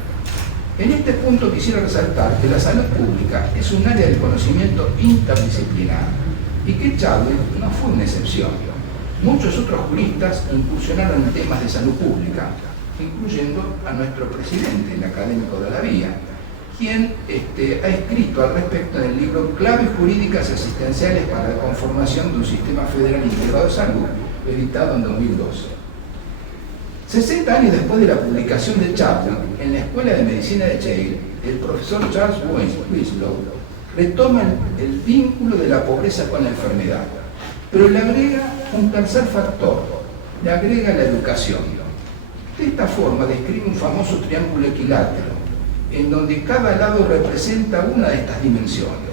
En este punto quisiera resaltar que la salud pública es un área del conocimiento interdisciplinar y que Chadwick no fue una excepción. Muchos otros juristas incursionaron en temas de salud pública, incluyendo a nuestro presidente, el académico de la Vía, quien ha escrito al respecto en el libro Claves jurídicas y asistenciales para la conformación de un sistema federal integrado de salud, editado en 2012. 60 años después de la publicación de Chadwick, en la Escuela de Medicina de Yale, el profesor Charles Winslow retoma el vínculo de la pobreza con la enfermedad, pero le agrega un tercer factor, le agrega la educación. De esta forma describe un famoso triángulo equilátero, en donde cada lado representa una de estas dimensiones,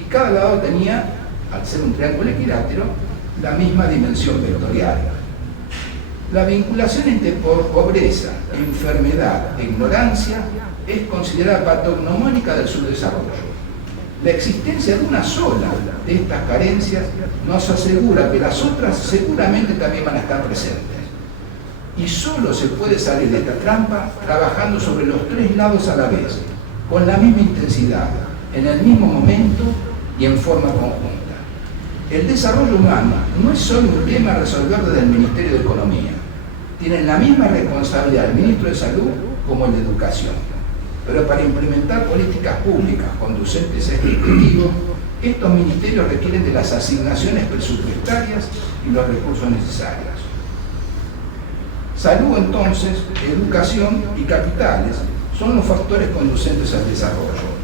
y cada lado tenía, al ser un triángulo equilátero, la misma dimensión vectorial. La vinculación entre pobreza, enfermedad e ignorancia es considerada patognomónica del subdesarrollo. La existencia de una sola de estas carencias nos asegura que las otras seguramente también van a estar presentes. Y solo se puede salir de esta trampa trabajando sobre los tres lados a la vez, con la misma intensidad, en el mismo momento y en forma conjunta. El desarrollo humano no es solo un tema a resolver desde el Ministerio de Economía. Tienen la misma responsabilidad el Ministro de Salud como el de Educación. Pero para implementar políticas públicas conducentes a este objetivo, Estos ministerios requieren de las asignaciones presupuestarias y los recursos necesarios. Salud, entonces, educación y capitales son los factores conducentes al desarrollo.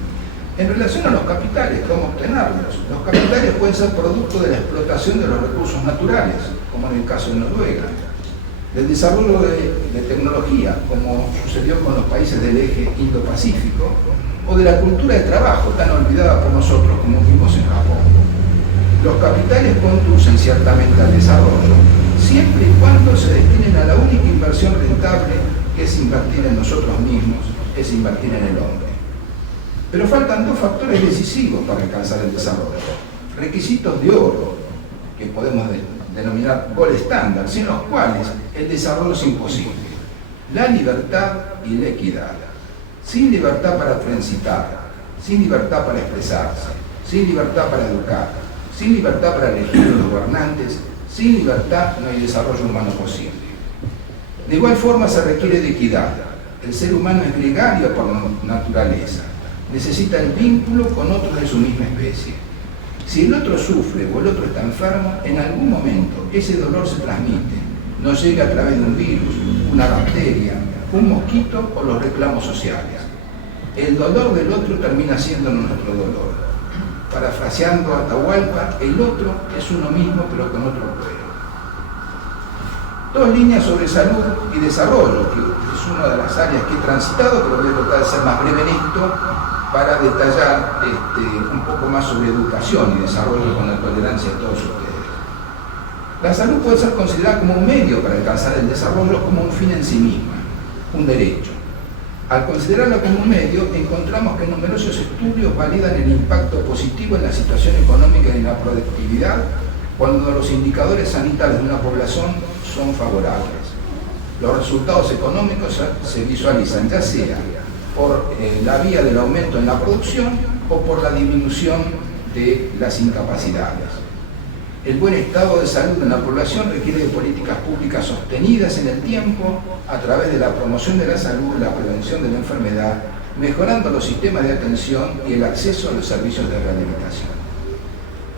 En relación a los capitales, ¿cómo obtenerlos? Los capitales pueden ser producto de la explotación de los recursos naturales, como en el caso de Noruega, del desarrollo de tecnología, como sucedió con los países del eje Indo-Pacífico, o de la cultura de trabajo, tan olvidada por nosotros como vimos en Japón. Los capitales conducen ciertamente al desarrollo, siempre y cuando se destinen a la única inversión rentable, que es invertir en nosotros mismos, es invertir en el hombre. Pero faltan dos factores decisivos para alcanzar el desarrollo. Requisitos de oro, que podemos denominar gold standard, sin los cuales el desarrollo es imposible. La libertad y la equidad. Sin libertad para transitar, sin libertad para expresarse, sin libertad para educar, sin libertad para elegir los gobernantes, sin libertad no hay desarrollo humano posible. De igual forma se requiere de equidad. El ser humano es gregario por naturaleza. Necesita el vínculo con otros de su misma especie. Si el otro sufre o el otro está enfermo, en algún momento ese dolor se transmite. No llega a través de un virus, una bacteria, un mosquito o los reclamos sociales. El dolor del otro termina siendo nuestro dolor. Parafraseando a Atahualpa, el otro es uno mismo pero con otro cuero. Dos líneas sobre salud y desarrollo, que es una de las áreas que he transitado, pero voy a tratar de ser más breve en esto para detallar un poco más sobre educación y desarrollo con la tolerancia de todos ustedes. La salud puede ser considerada como un medio para alcanzar el desarrollo, como un fin en sí misma, un derecho. Al considerarla como un medio, encontramos que numerosos estudios validan el impacto positivo en la situación económica y en la productividad cuando los indicadores sanitarios de una población son favorables. Los resultados económicos se visualizan ya sea por la vía del aumento en la producción o por la disminución de las incapacidades. El buen estado de salud en la población requiere de políticas públicas sostenidas en el tiempo a través de la promoción de la salud, la prevención de la enfermedad, mejorando los sistemas de atención y el acceso a los servicios de rehabilitación.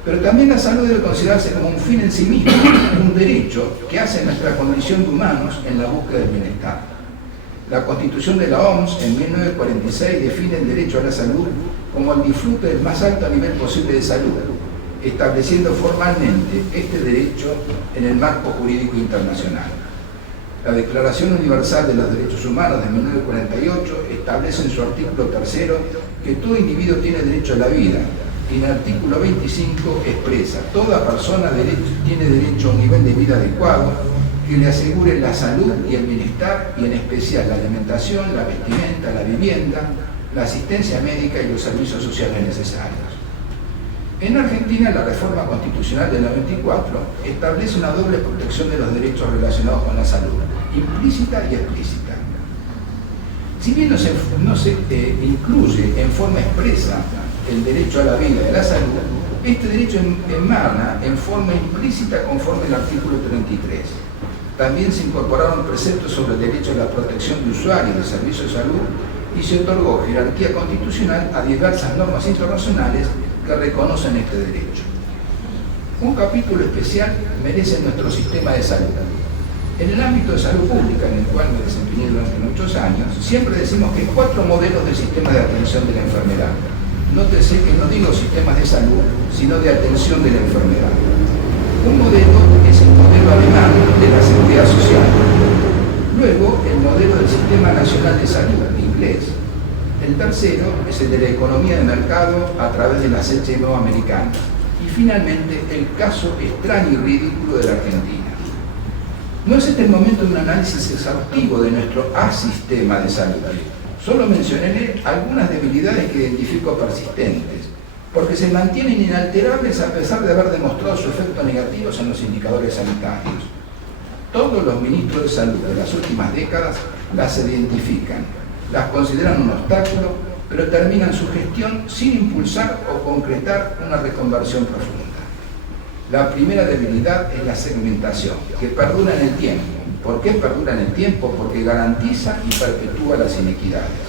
Pero también la salud debe considerarse como un fin en sí mismo, un derecho que hace nuestra condición de humanos en la búsqueda del bienestar. La Constitución de la OMS en 1946 define el derecho a la salud como el disfrute del más alto nivel posible de salud, estableciendo formalmente este derecho en el marco jurídico internacional. La Declaración Universal de los Derechos Humanos de 1948 establece en su artículo 3 que todo individuo tiene derecho a la vida, y en el artículo 25 expresa: toda persona tiene derecho a un nivel de vida adecuado que le asegure la salud y el bienestar, y en especial la alimentación, la vestimenta, la vivienda, la asistencia médica y los servicios sociales necesarios. En Argentina, la reforma constitucional del 94 establece una doble protección de los derechos relacionados con la salud, implícita y explícita. Si bien no se incluye en forma expresa el derecho a la vida y a la salud, este derecho emana en forma implícita conforme al artículo 33. También se incorporaron preceptos sobre el derecho a la protección de usuarios de servicios de salud y se otorgó jerarquía constitucional a diversas normas internacionales que reconocen este derecho. Un capítulo especial merece nuestro sistema de salud. En el ámbito de salud pública, en el cual me desempeñé durante muchos años, siempre decimos que hay 4 modelos de sistema de atención de la enfermedad. Nótese que no digo sistemas de salud, sino de atención de la enfermedad. Un modelo es el modelo alemán de la seguridad social. Luego, el modelo del Sistema Nacional de Salud, inglés. El tercero es el de la economía de mercado a través de la CHMO americana. Y finalmente, el caso extraño y ridículo de la Argentina. No es este el momento de un análisis exhaustivo de nuestro asistema de salud. Solo mencionaré algunas debilidades que identifico persistentes, porque se mantienen inalterables a pesar de haber demostrado sus efectos negativos en los indicadores sanitarios. Todos los ministros de salud de las últimas décadas las identifican, las consideran un obstáculo, pero terminan su gestión sin impulsar o concretar una reconversión profunda. La primera debilidad es la segmentación, que perdura en el tiempo. ¿Por qué perdura en el tiempo? Porque garantiza y perpetúa las inequidades.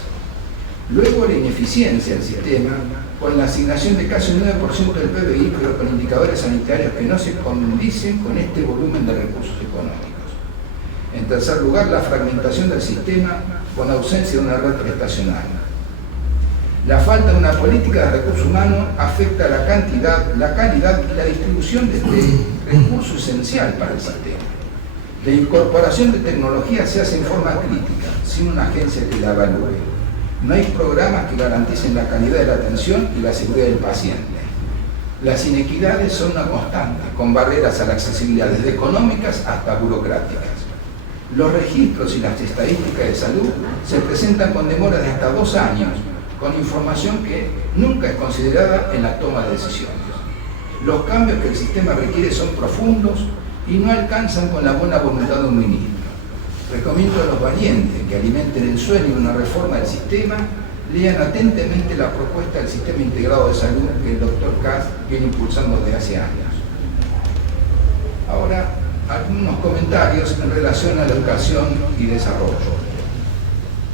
Luego, la ineficiencia del sistema con la asignación de casi un 9% del PBI, pero con indicadores sanitarios que no se condicen con este volumen de recursos económicos. En tercer lugar, la fragmentación del sistema con ausencia de una red prestacional. La falta de una política de recursos humanos afecta la cantidad, la calidad y la distribución de este recurso esencial para el sistema. La incorporación de tecnología se hace en forma crítica, sin una agencia que la evalúe. No hay programas que garanticen la calidad de la atención y la seguridad del paciente. Las inequidades son una constante, con barreras a la accesibilidad desde económicas hasta burocráticas. Los registros y las estadísticas de salud se presentan con demoras de hasta 2 años, con información que nunca es considerada en la toma de decisiones. Los cambios que el sistema requiere son profundos y no alcanzan con la buena voluntad de un ministro. Recomiendo a los valientes que alimenten el sueño de una reforma del sistema, lean atentamente la propuesta del Sistema Integrado de Salud que el Dr. Kast viene impulsando desde hace años. Ahora, algunos comentarios en relación a la educación y desarrollo.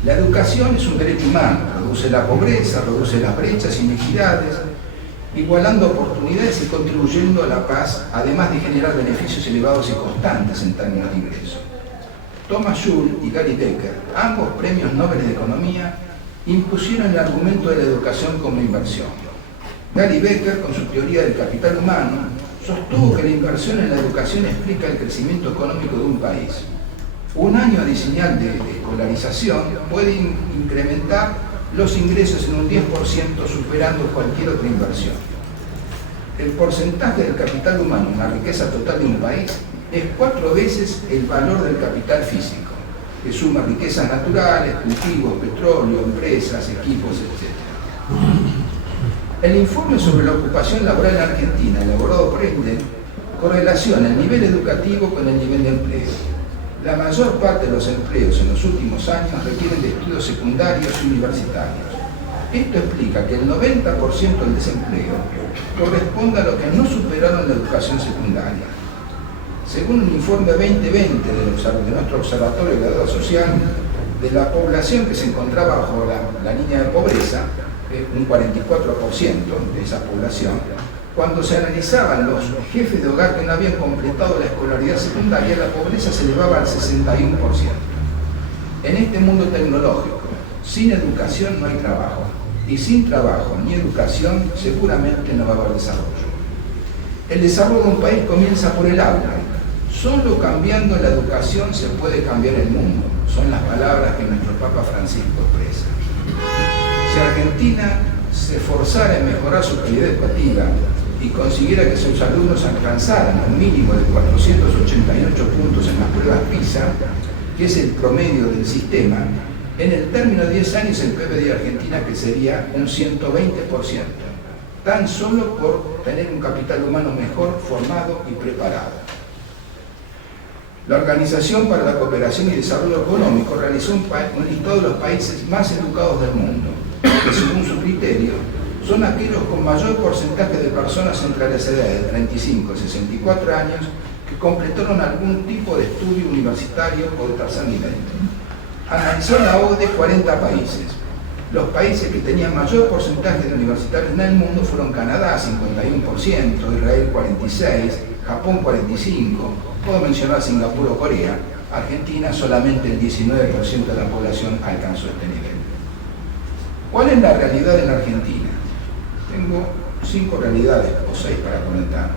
La educación es un derecho humano, reduce la pobreza, reduce las brechas e inequidades, igualando oportunidades y contribuyendo a la paz, además de generar beneficios elevados y constantes en términos de ingresos. Thomas Sowell y Gary Becker, ambos premios Nobel de Economía, impusieron el argumento de la educación como inversión. Gary Becker, con su teoría del capital humano, sostuvo que la inversión en la educación explica el crecimiento económico de un país. Un año adicional de escolarización puede incrementar los ingresos en un 10%, superando cualquier otra inversión. El porcentaje del capital humano en la riqueza total de un país es 4 veces el valor del capital físico, que suma riquezas naturales, cultivos, petróleo, empresas, equipos, etc. El informe sobre la ocupación laboral en Argentina, elaborado por ENDE, correlaciona el nivel educativo con el nivel de empleo. La mayor parte de los empleos en los últimos años requieren de estudios secundarios y universitarios. Esto explica que el 90% del desempleo corresponde a los que no superaron la educación secundaria. Según un informe 2020 de nuestro Observatorio de la Deuda Social, de la población que se encontraba bajo la línea de pobreza, un 44% de esa población, cuando se analizaban los jefes de hogar que no habían completado la escolaridad secundaria, la pobreza se elevaba al 61%. En este mundo tecnológico, sin educación no hay trabajo, y sin trabajo ni educación seguramente no va a haber desarrollo. El desarrollo de un país comienza por el aula. Solo cambiando la educación se puede cambiar el mundo, son las palabras que nuestro Papa Francisco expresa. Si Argentina se esforzara en mejorar su calidad educativa y consiguiera que sus alumnos alcanzaran un mínimo de 488 puntos en las pruebas PISA, que es el promedio del sistema, en el término de 10 años el PIB de Argentina crecería un 120%, tan solo por tener un capital humano mejor formado y preparado. La Organización para la Cooperación y Desarrollo Económico realizó un listado de los países más educados del mundo, que según su criterio son aquellos con mayor porcentaje de personas entre las edades de 35 y 64 años que completaron algún tipo de estudio universitario o de tercer nivel. Analizó la OCDE 40 países. Los países que tenían mayor porcentaje de universitarios en el mundo fueron Canadá, 51%, Israel 46%, Japón 45%, puedo mencionar Singapur o Corea. Argentina solamente el 19% de la población alcanzó este nivel. ¿Cuál es la realidad en Argentina? Tengo 5 realidades o 6 para comentar.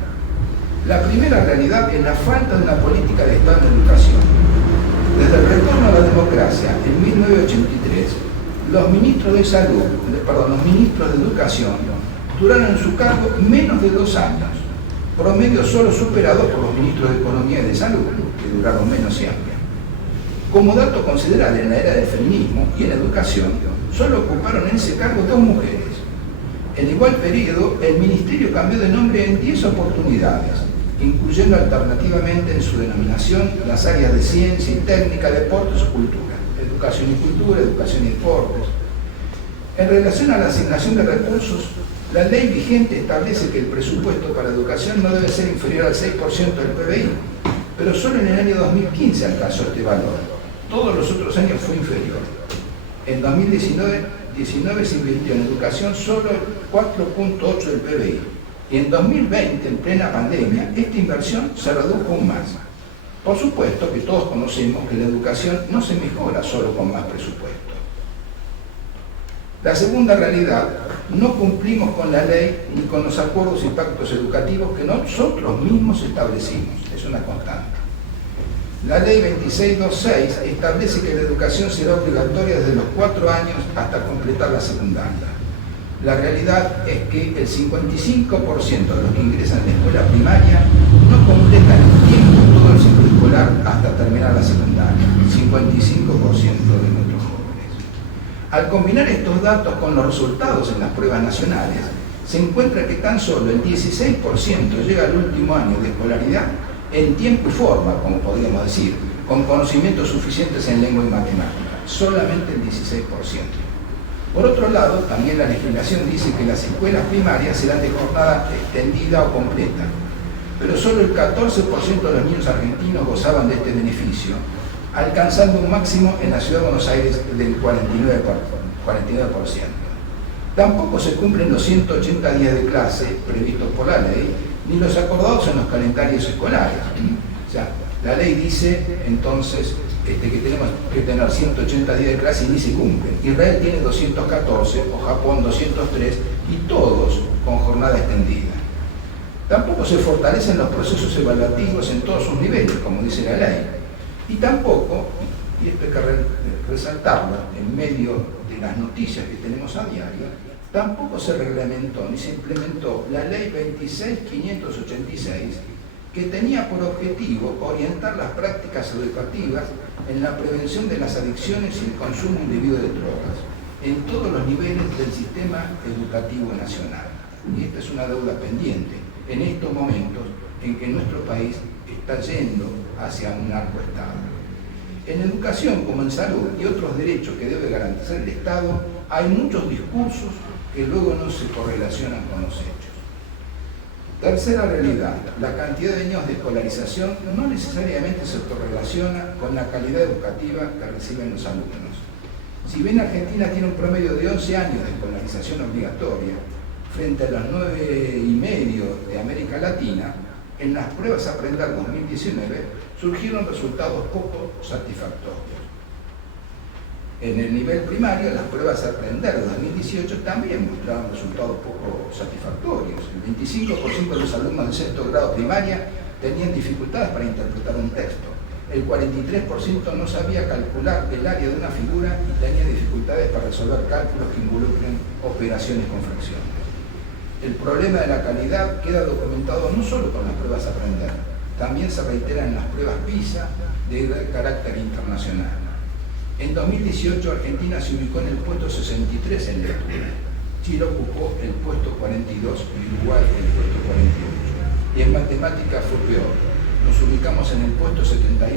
La primera realidad es la falta de una política de Estado en educación. Desde el retorno a la democracia en 1983, los ministros de Educación duraron en su cargo menos de 2 años, promedio solo superado por los ministros de Economía y de Salud, que duraron menos siempre. Como dato considerable, en la era del feminismo y en la educación, solo ocuparon en ese cargo 2 mujeres. En igual periodo, el ministerio cambió de nombre en 10 oportunidades, incluyendo alternativamente en su denominación las áreas de ciencia y técnica, deportes y cultura, educación y cultura, educación y deportes. En relación a la asignación de recursos, la ley vigente establece que el presupuesto para educación no debe ser inferior al 6% del PBI, pero solo en el año 2015 alcanzó este valor. Todos los otros años fue inferior. En 2019 se invirtió en educación solo 4.8 del PBI. Y en 2020, en plena pandemia, esta inversión se redujo aún más. Por supuesto que todos conocemos que la educación no se mejora solo con más presupuesto. La segunda realidad, no cumplimos con la ley ni con los acuerdos y pactos educativos que nosotros mismos establecimos. Es una constante. La ley 2626 establece que la educación será obligatoria desde los 4 años hasta completar la secundaria. La realidad es que el 55% de los que ingresan en la escuela primaria no completan en tiempo todo el ciclo escolar hasta terminar la secundaria. 55% de nuestros jóvenes. Al combinar estos datos con los resultados en las pruebas nacionales, se encuentra que tan solo el 16% llega al último año de escolaridad en tiempo y forma, como podríamos decir, con conocimientos suficientes en lengua y matemática. Solamente el 16%. Por otro lado, también la legislación dice que las escuelas primarias serán de jornada extendida o completa, pero solo el 14% de los niños argentinos gozaban de este beneficio, alcanzando un máximo en la Ciudad de Buenos Aires del 49%. Tampoco se cumplen los 180 días de clase previstos por la ley, ni los acordados en los calendarios escolares. O sea, la ley dice entonces que tenemos que tener 180 días de clase y ni se cumplen. Israel tiene 214, o Japón 203, y todos con jornada extendida. Tampoco se fortalecen los procesos evaluativos en todos sus niveles, como dice la ley. Y tampoco, y esto hay que resaltarlo en medio de las noticias que tenemos a diario, tampoco se reglamentó ni se implementó la ley 26.586, que tenía por objetivo orientar las prácticas educativas en la prevención de las adicciones y el consumo indebido de drogas, en todos los niveles del sistema educativo nacional. Y esta es una deuda pendiente en estos momentos en que nuestro país está yendo hacia un narcoestado. En educación, como en salud y otros derechos que debe garantizar el Estado, hay muchos discursos que luego no se correlacionan con los hechos. Tercera realidad, la cantidad de años de escolarización no necesariamente se correlaciona con la calidad educativa que reciben los alumnos. Si bien Argentina tiene un promedio de 11 años de escolarización obligatoria, frente a los 9,5 de América Latina, en las pruebas Aprender 2019 surgieron resultados poco satisfactorios. En el nivel primario, las pruebas Aprender de 2018 también mostraron resultados poco satisfactorios. El 25% de los alumnos de sexto grado primaria tenían dificultades para interpretar un texto. El 43% no sabía calcular el área de una figura y tenía dificultades para resolver cálculos que involucren operaciones con fracciones. El problema de la calidad queda documentado no solo con las pruebas Aprender, también se reitera en las pruebas PISA de carácter internacional. En 2018 Argentina se ubicó en el puesto 63 en lectura, Chile ocupó el puesto 42 y Uruguay el puesto 48. Y en matemáticas fue peor, nos ubicamos en el puesto 71,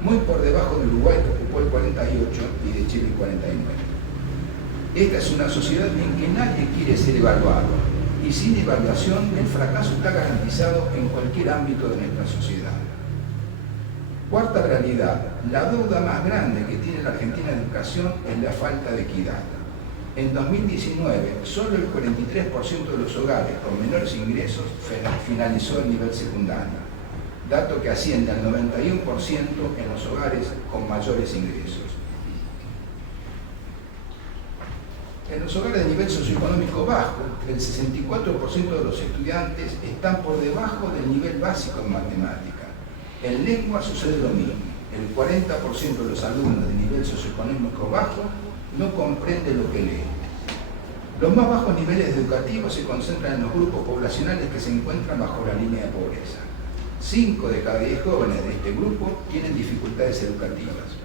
muy por debajo de Uruguay que ocupó el 48 y de Chile el 49. Esta es una sociedad en que nadie quiere ser evaluado, y sin evaluación el fracaso está garantizado en cualquier ámbito de nuestra sociedad. Cuarta realidad, la deuda más grande que tiene la Argentina en educación es la falta de equidad. En 2019, solo el 43% de los hogares con menores ingresos finalizó el nivel secundario, dato que asciende al 91% en los hogares con mayores ingresos. En los hogares de nivel socioeconómico bajo, el 64% de los estudiantes están por debajo del nivel básico en matemática. En lengua sucede lo mismo. El 40% de los alumnos de nivel socioeconómico bajo no comprende lo que lee. Los más bajos niveles educativos se concentran en los grupos poblacionales que se encuentran bajo la línea de pobreza. 5 de cada 10 jóvenes de este grupo tienen dificultades educativas.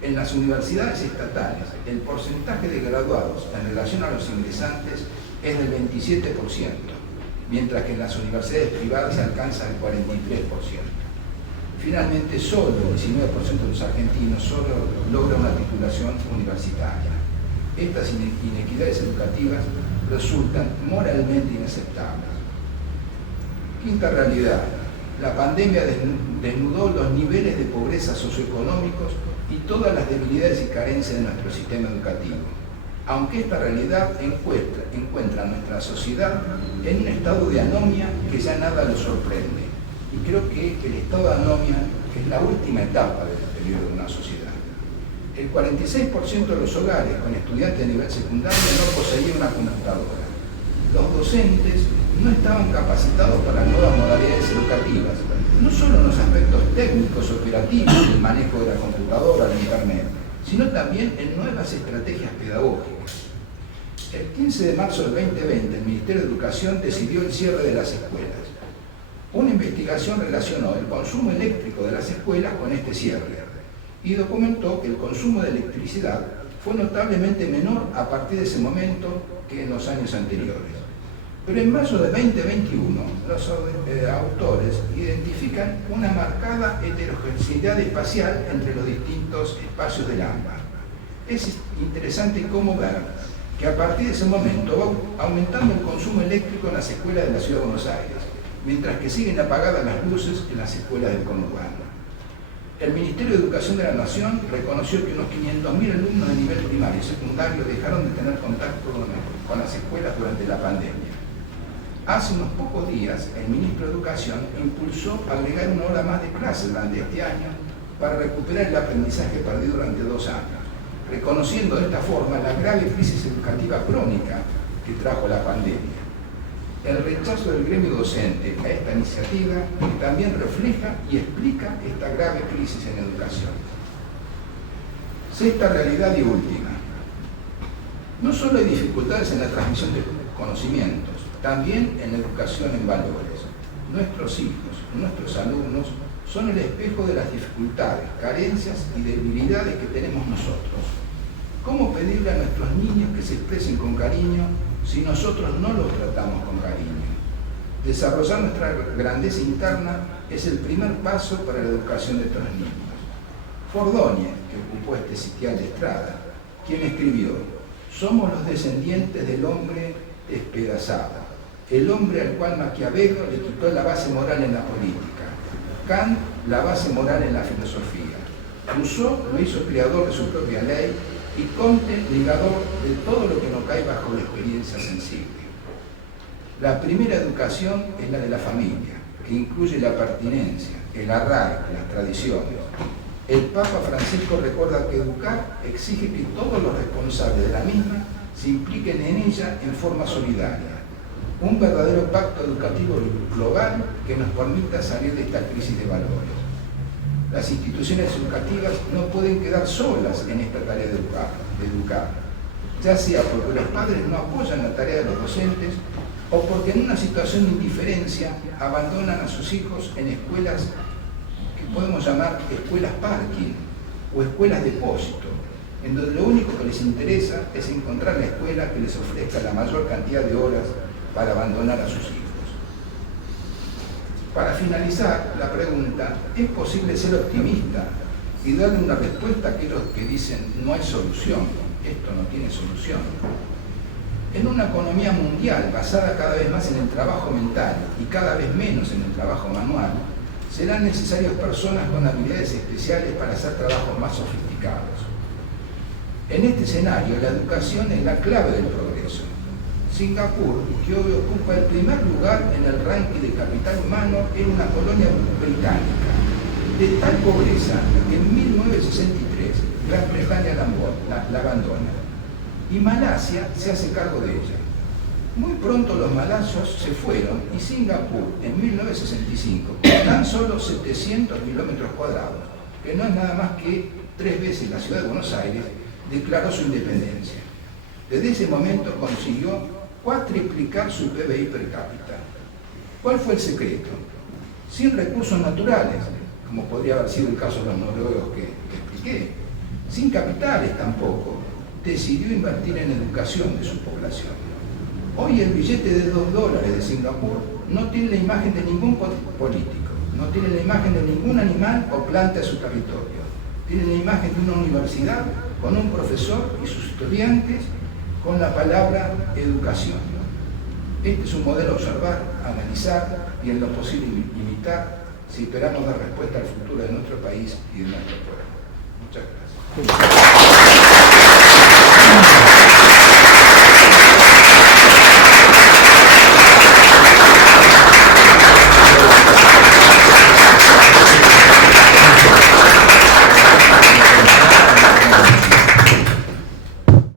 En las universidades estatales, el porcentaje de graduados en relación a los ingresantes es del 27%, mientras que en las universidades privadas se alcanza el 43%. Finalmente, solo el 19% de los argentinos solo logra una titulación universitaria. Estas inequidades educativas resultan moralmente inaceptables. Quinta realidad, la pandemia desnudó los niveles de pobreza socioeconómicos y todas las debilidades y carencias de nuestro sistema educativo. aunque esta realidad encuentra a nuestra sociedad en un estado de anomia que ya nada lo sorprende. Y creo que el estado de anomia es la última etapa del deterioro de una sociedad. El 46% de los hogares con estudiantes de nivel secundario no poseían una computadora. Los docentes no estaban capacitados para nuevas modalidades educativas, no solo en los aspectos técnicos, operativos, del manejo de la computadora, de internet, sino también en nuevas estrategias pedagógicas. El 15 de marzo del 2020, el Ministerio de Educación decidió el cierre de las escuelas. Una investigación relacionó el consumo eléctrico de las escuelas con este cierre y documentó que el consumo de electricidad fue notablemente menor a partir de ese momento que en los años anteriores. Pero en mayo de 2021, los autores identifican una marcada heterogeneidad espacial entre los distintos espacios del AMBA. Es interesante cómo ver que a partir de ese momento va aumentando el consumo eléctrico en las escuelas de la Ciudad de Buenos Aires, mientras que siguen apagadas las luces en las escuelas del conurbano. El Ministerio de Educación de la Nación reconoció que unos 500.000 alumnos de nivel primario y secundario dejaron de tener contacto con las escuelas durante la pandemia. Hace unos pocos días, el ministro de Educación impulsó agregar una hora más de clase durante este año para recuperar el aprendizaje perdido durante 2 años, reconociendo de esta forma la grave crisis educativa crónica que trajo la pandemia. El rechazo del gremio docente a esta iniciativa también refleja y explica esta grave crisis en educación. Sexta realidad y última. No solo hay dificultades en la transmisión de conocimientos, también en la educación en valores. Nuestros hijos, nuestros alumnos, son el espejo de las dificultades, carencias y debilidades que tenemos nosotros. ¿Cómo pedirle a nuestros niños que se expresen con cariño si nosotros no los tratamos con cariño? Desarrollar nuestra grandeza interna es el primer paso para la educación de estos niños. Fordóñez, que ocupó este sitial de Estrada, quien escribió: somos los descendientes del hombre despedazado, el hombre al cual Maquiavelo le quitó la base moral en la política, Kant la base moral en la filosofía, Rousseau lo hizo creador de su propia ley y Comte ligador de todo lo que no cae bajo la experiencia sensible. La primera educación es la de la familia, que incluye la pertinencia, el arraigo, las tradiciones. El Papa Francisco recuerda que educar exige que todos los responsables de la misma se impliquen en ella en forma solidaria. Un verdadero pacto educativo global que nos permita salir de esta crisis de valores. Las instituciones educativas no pueden quedar solas en esta tarea de educar, ya sea porque los padres no apoyan la tarea de los docentes o porque en una situación de indiferencia abandonan a sus hijos en escuelas que podemos llamar escuelas parking o escuelas depósito, en donde lo único que les interesa es encontrar la escuela que les ofrezca la mayor cantidad de horas para abandonar a sus hijos. Para finalizar la pregunta, ¿es posible ser optimista y darle una respuesta a aquellos que dicen no hay solución, esto no tiene solución? En una economía mundial basada cada vez más en el trabajo mental y cada vez menos en el trabajo manual, serán necesarias personas con habilidades especiales para hacer trabajos más sofisticados. En este escenario, la educación es la clave del progreso. Singapur, que hoy ocupa el primer lugar en el ranking de capital humano, era una colonia británica de tal pobreza que en 1963 Gran Bretaña la abandona y Malasia se hace cargo de ella. Muy pronto los malayos se fueron y Singapur en 1965, con tan solo 700 kilómetros cuadrados, que no es nada más que 3 veces la ciudad de Buenos Aires, declaró su independencia. Desde ese momento consiguió cuatriplicar su PBI per cápita. ¿Cuál fue el secreto? Sin recursos naturales, como podría haber sido el caso de los noruegos que expliqué, sin capitales tampoco, decidió invertir en educación de su población. Hoy el billete de $2 de Singapur no tiene la imagen de ningún político, no tiene la imagen de ningún animal o planta de su territorio. Tiene la imagen de una universidad con un profesor y sus estudiantes con la palabra educación. Este es un modelo a observar, analizar y en lo posible imitar si esperamos dar respuesta al futuro de nuestro país y de nuestro pueblo. Muchas gracias.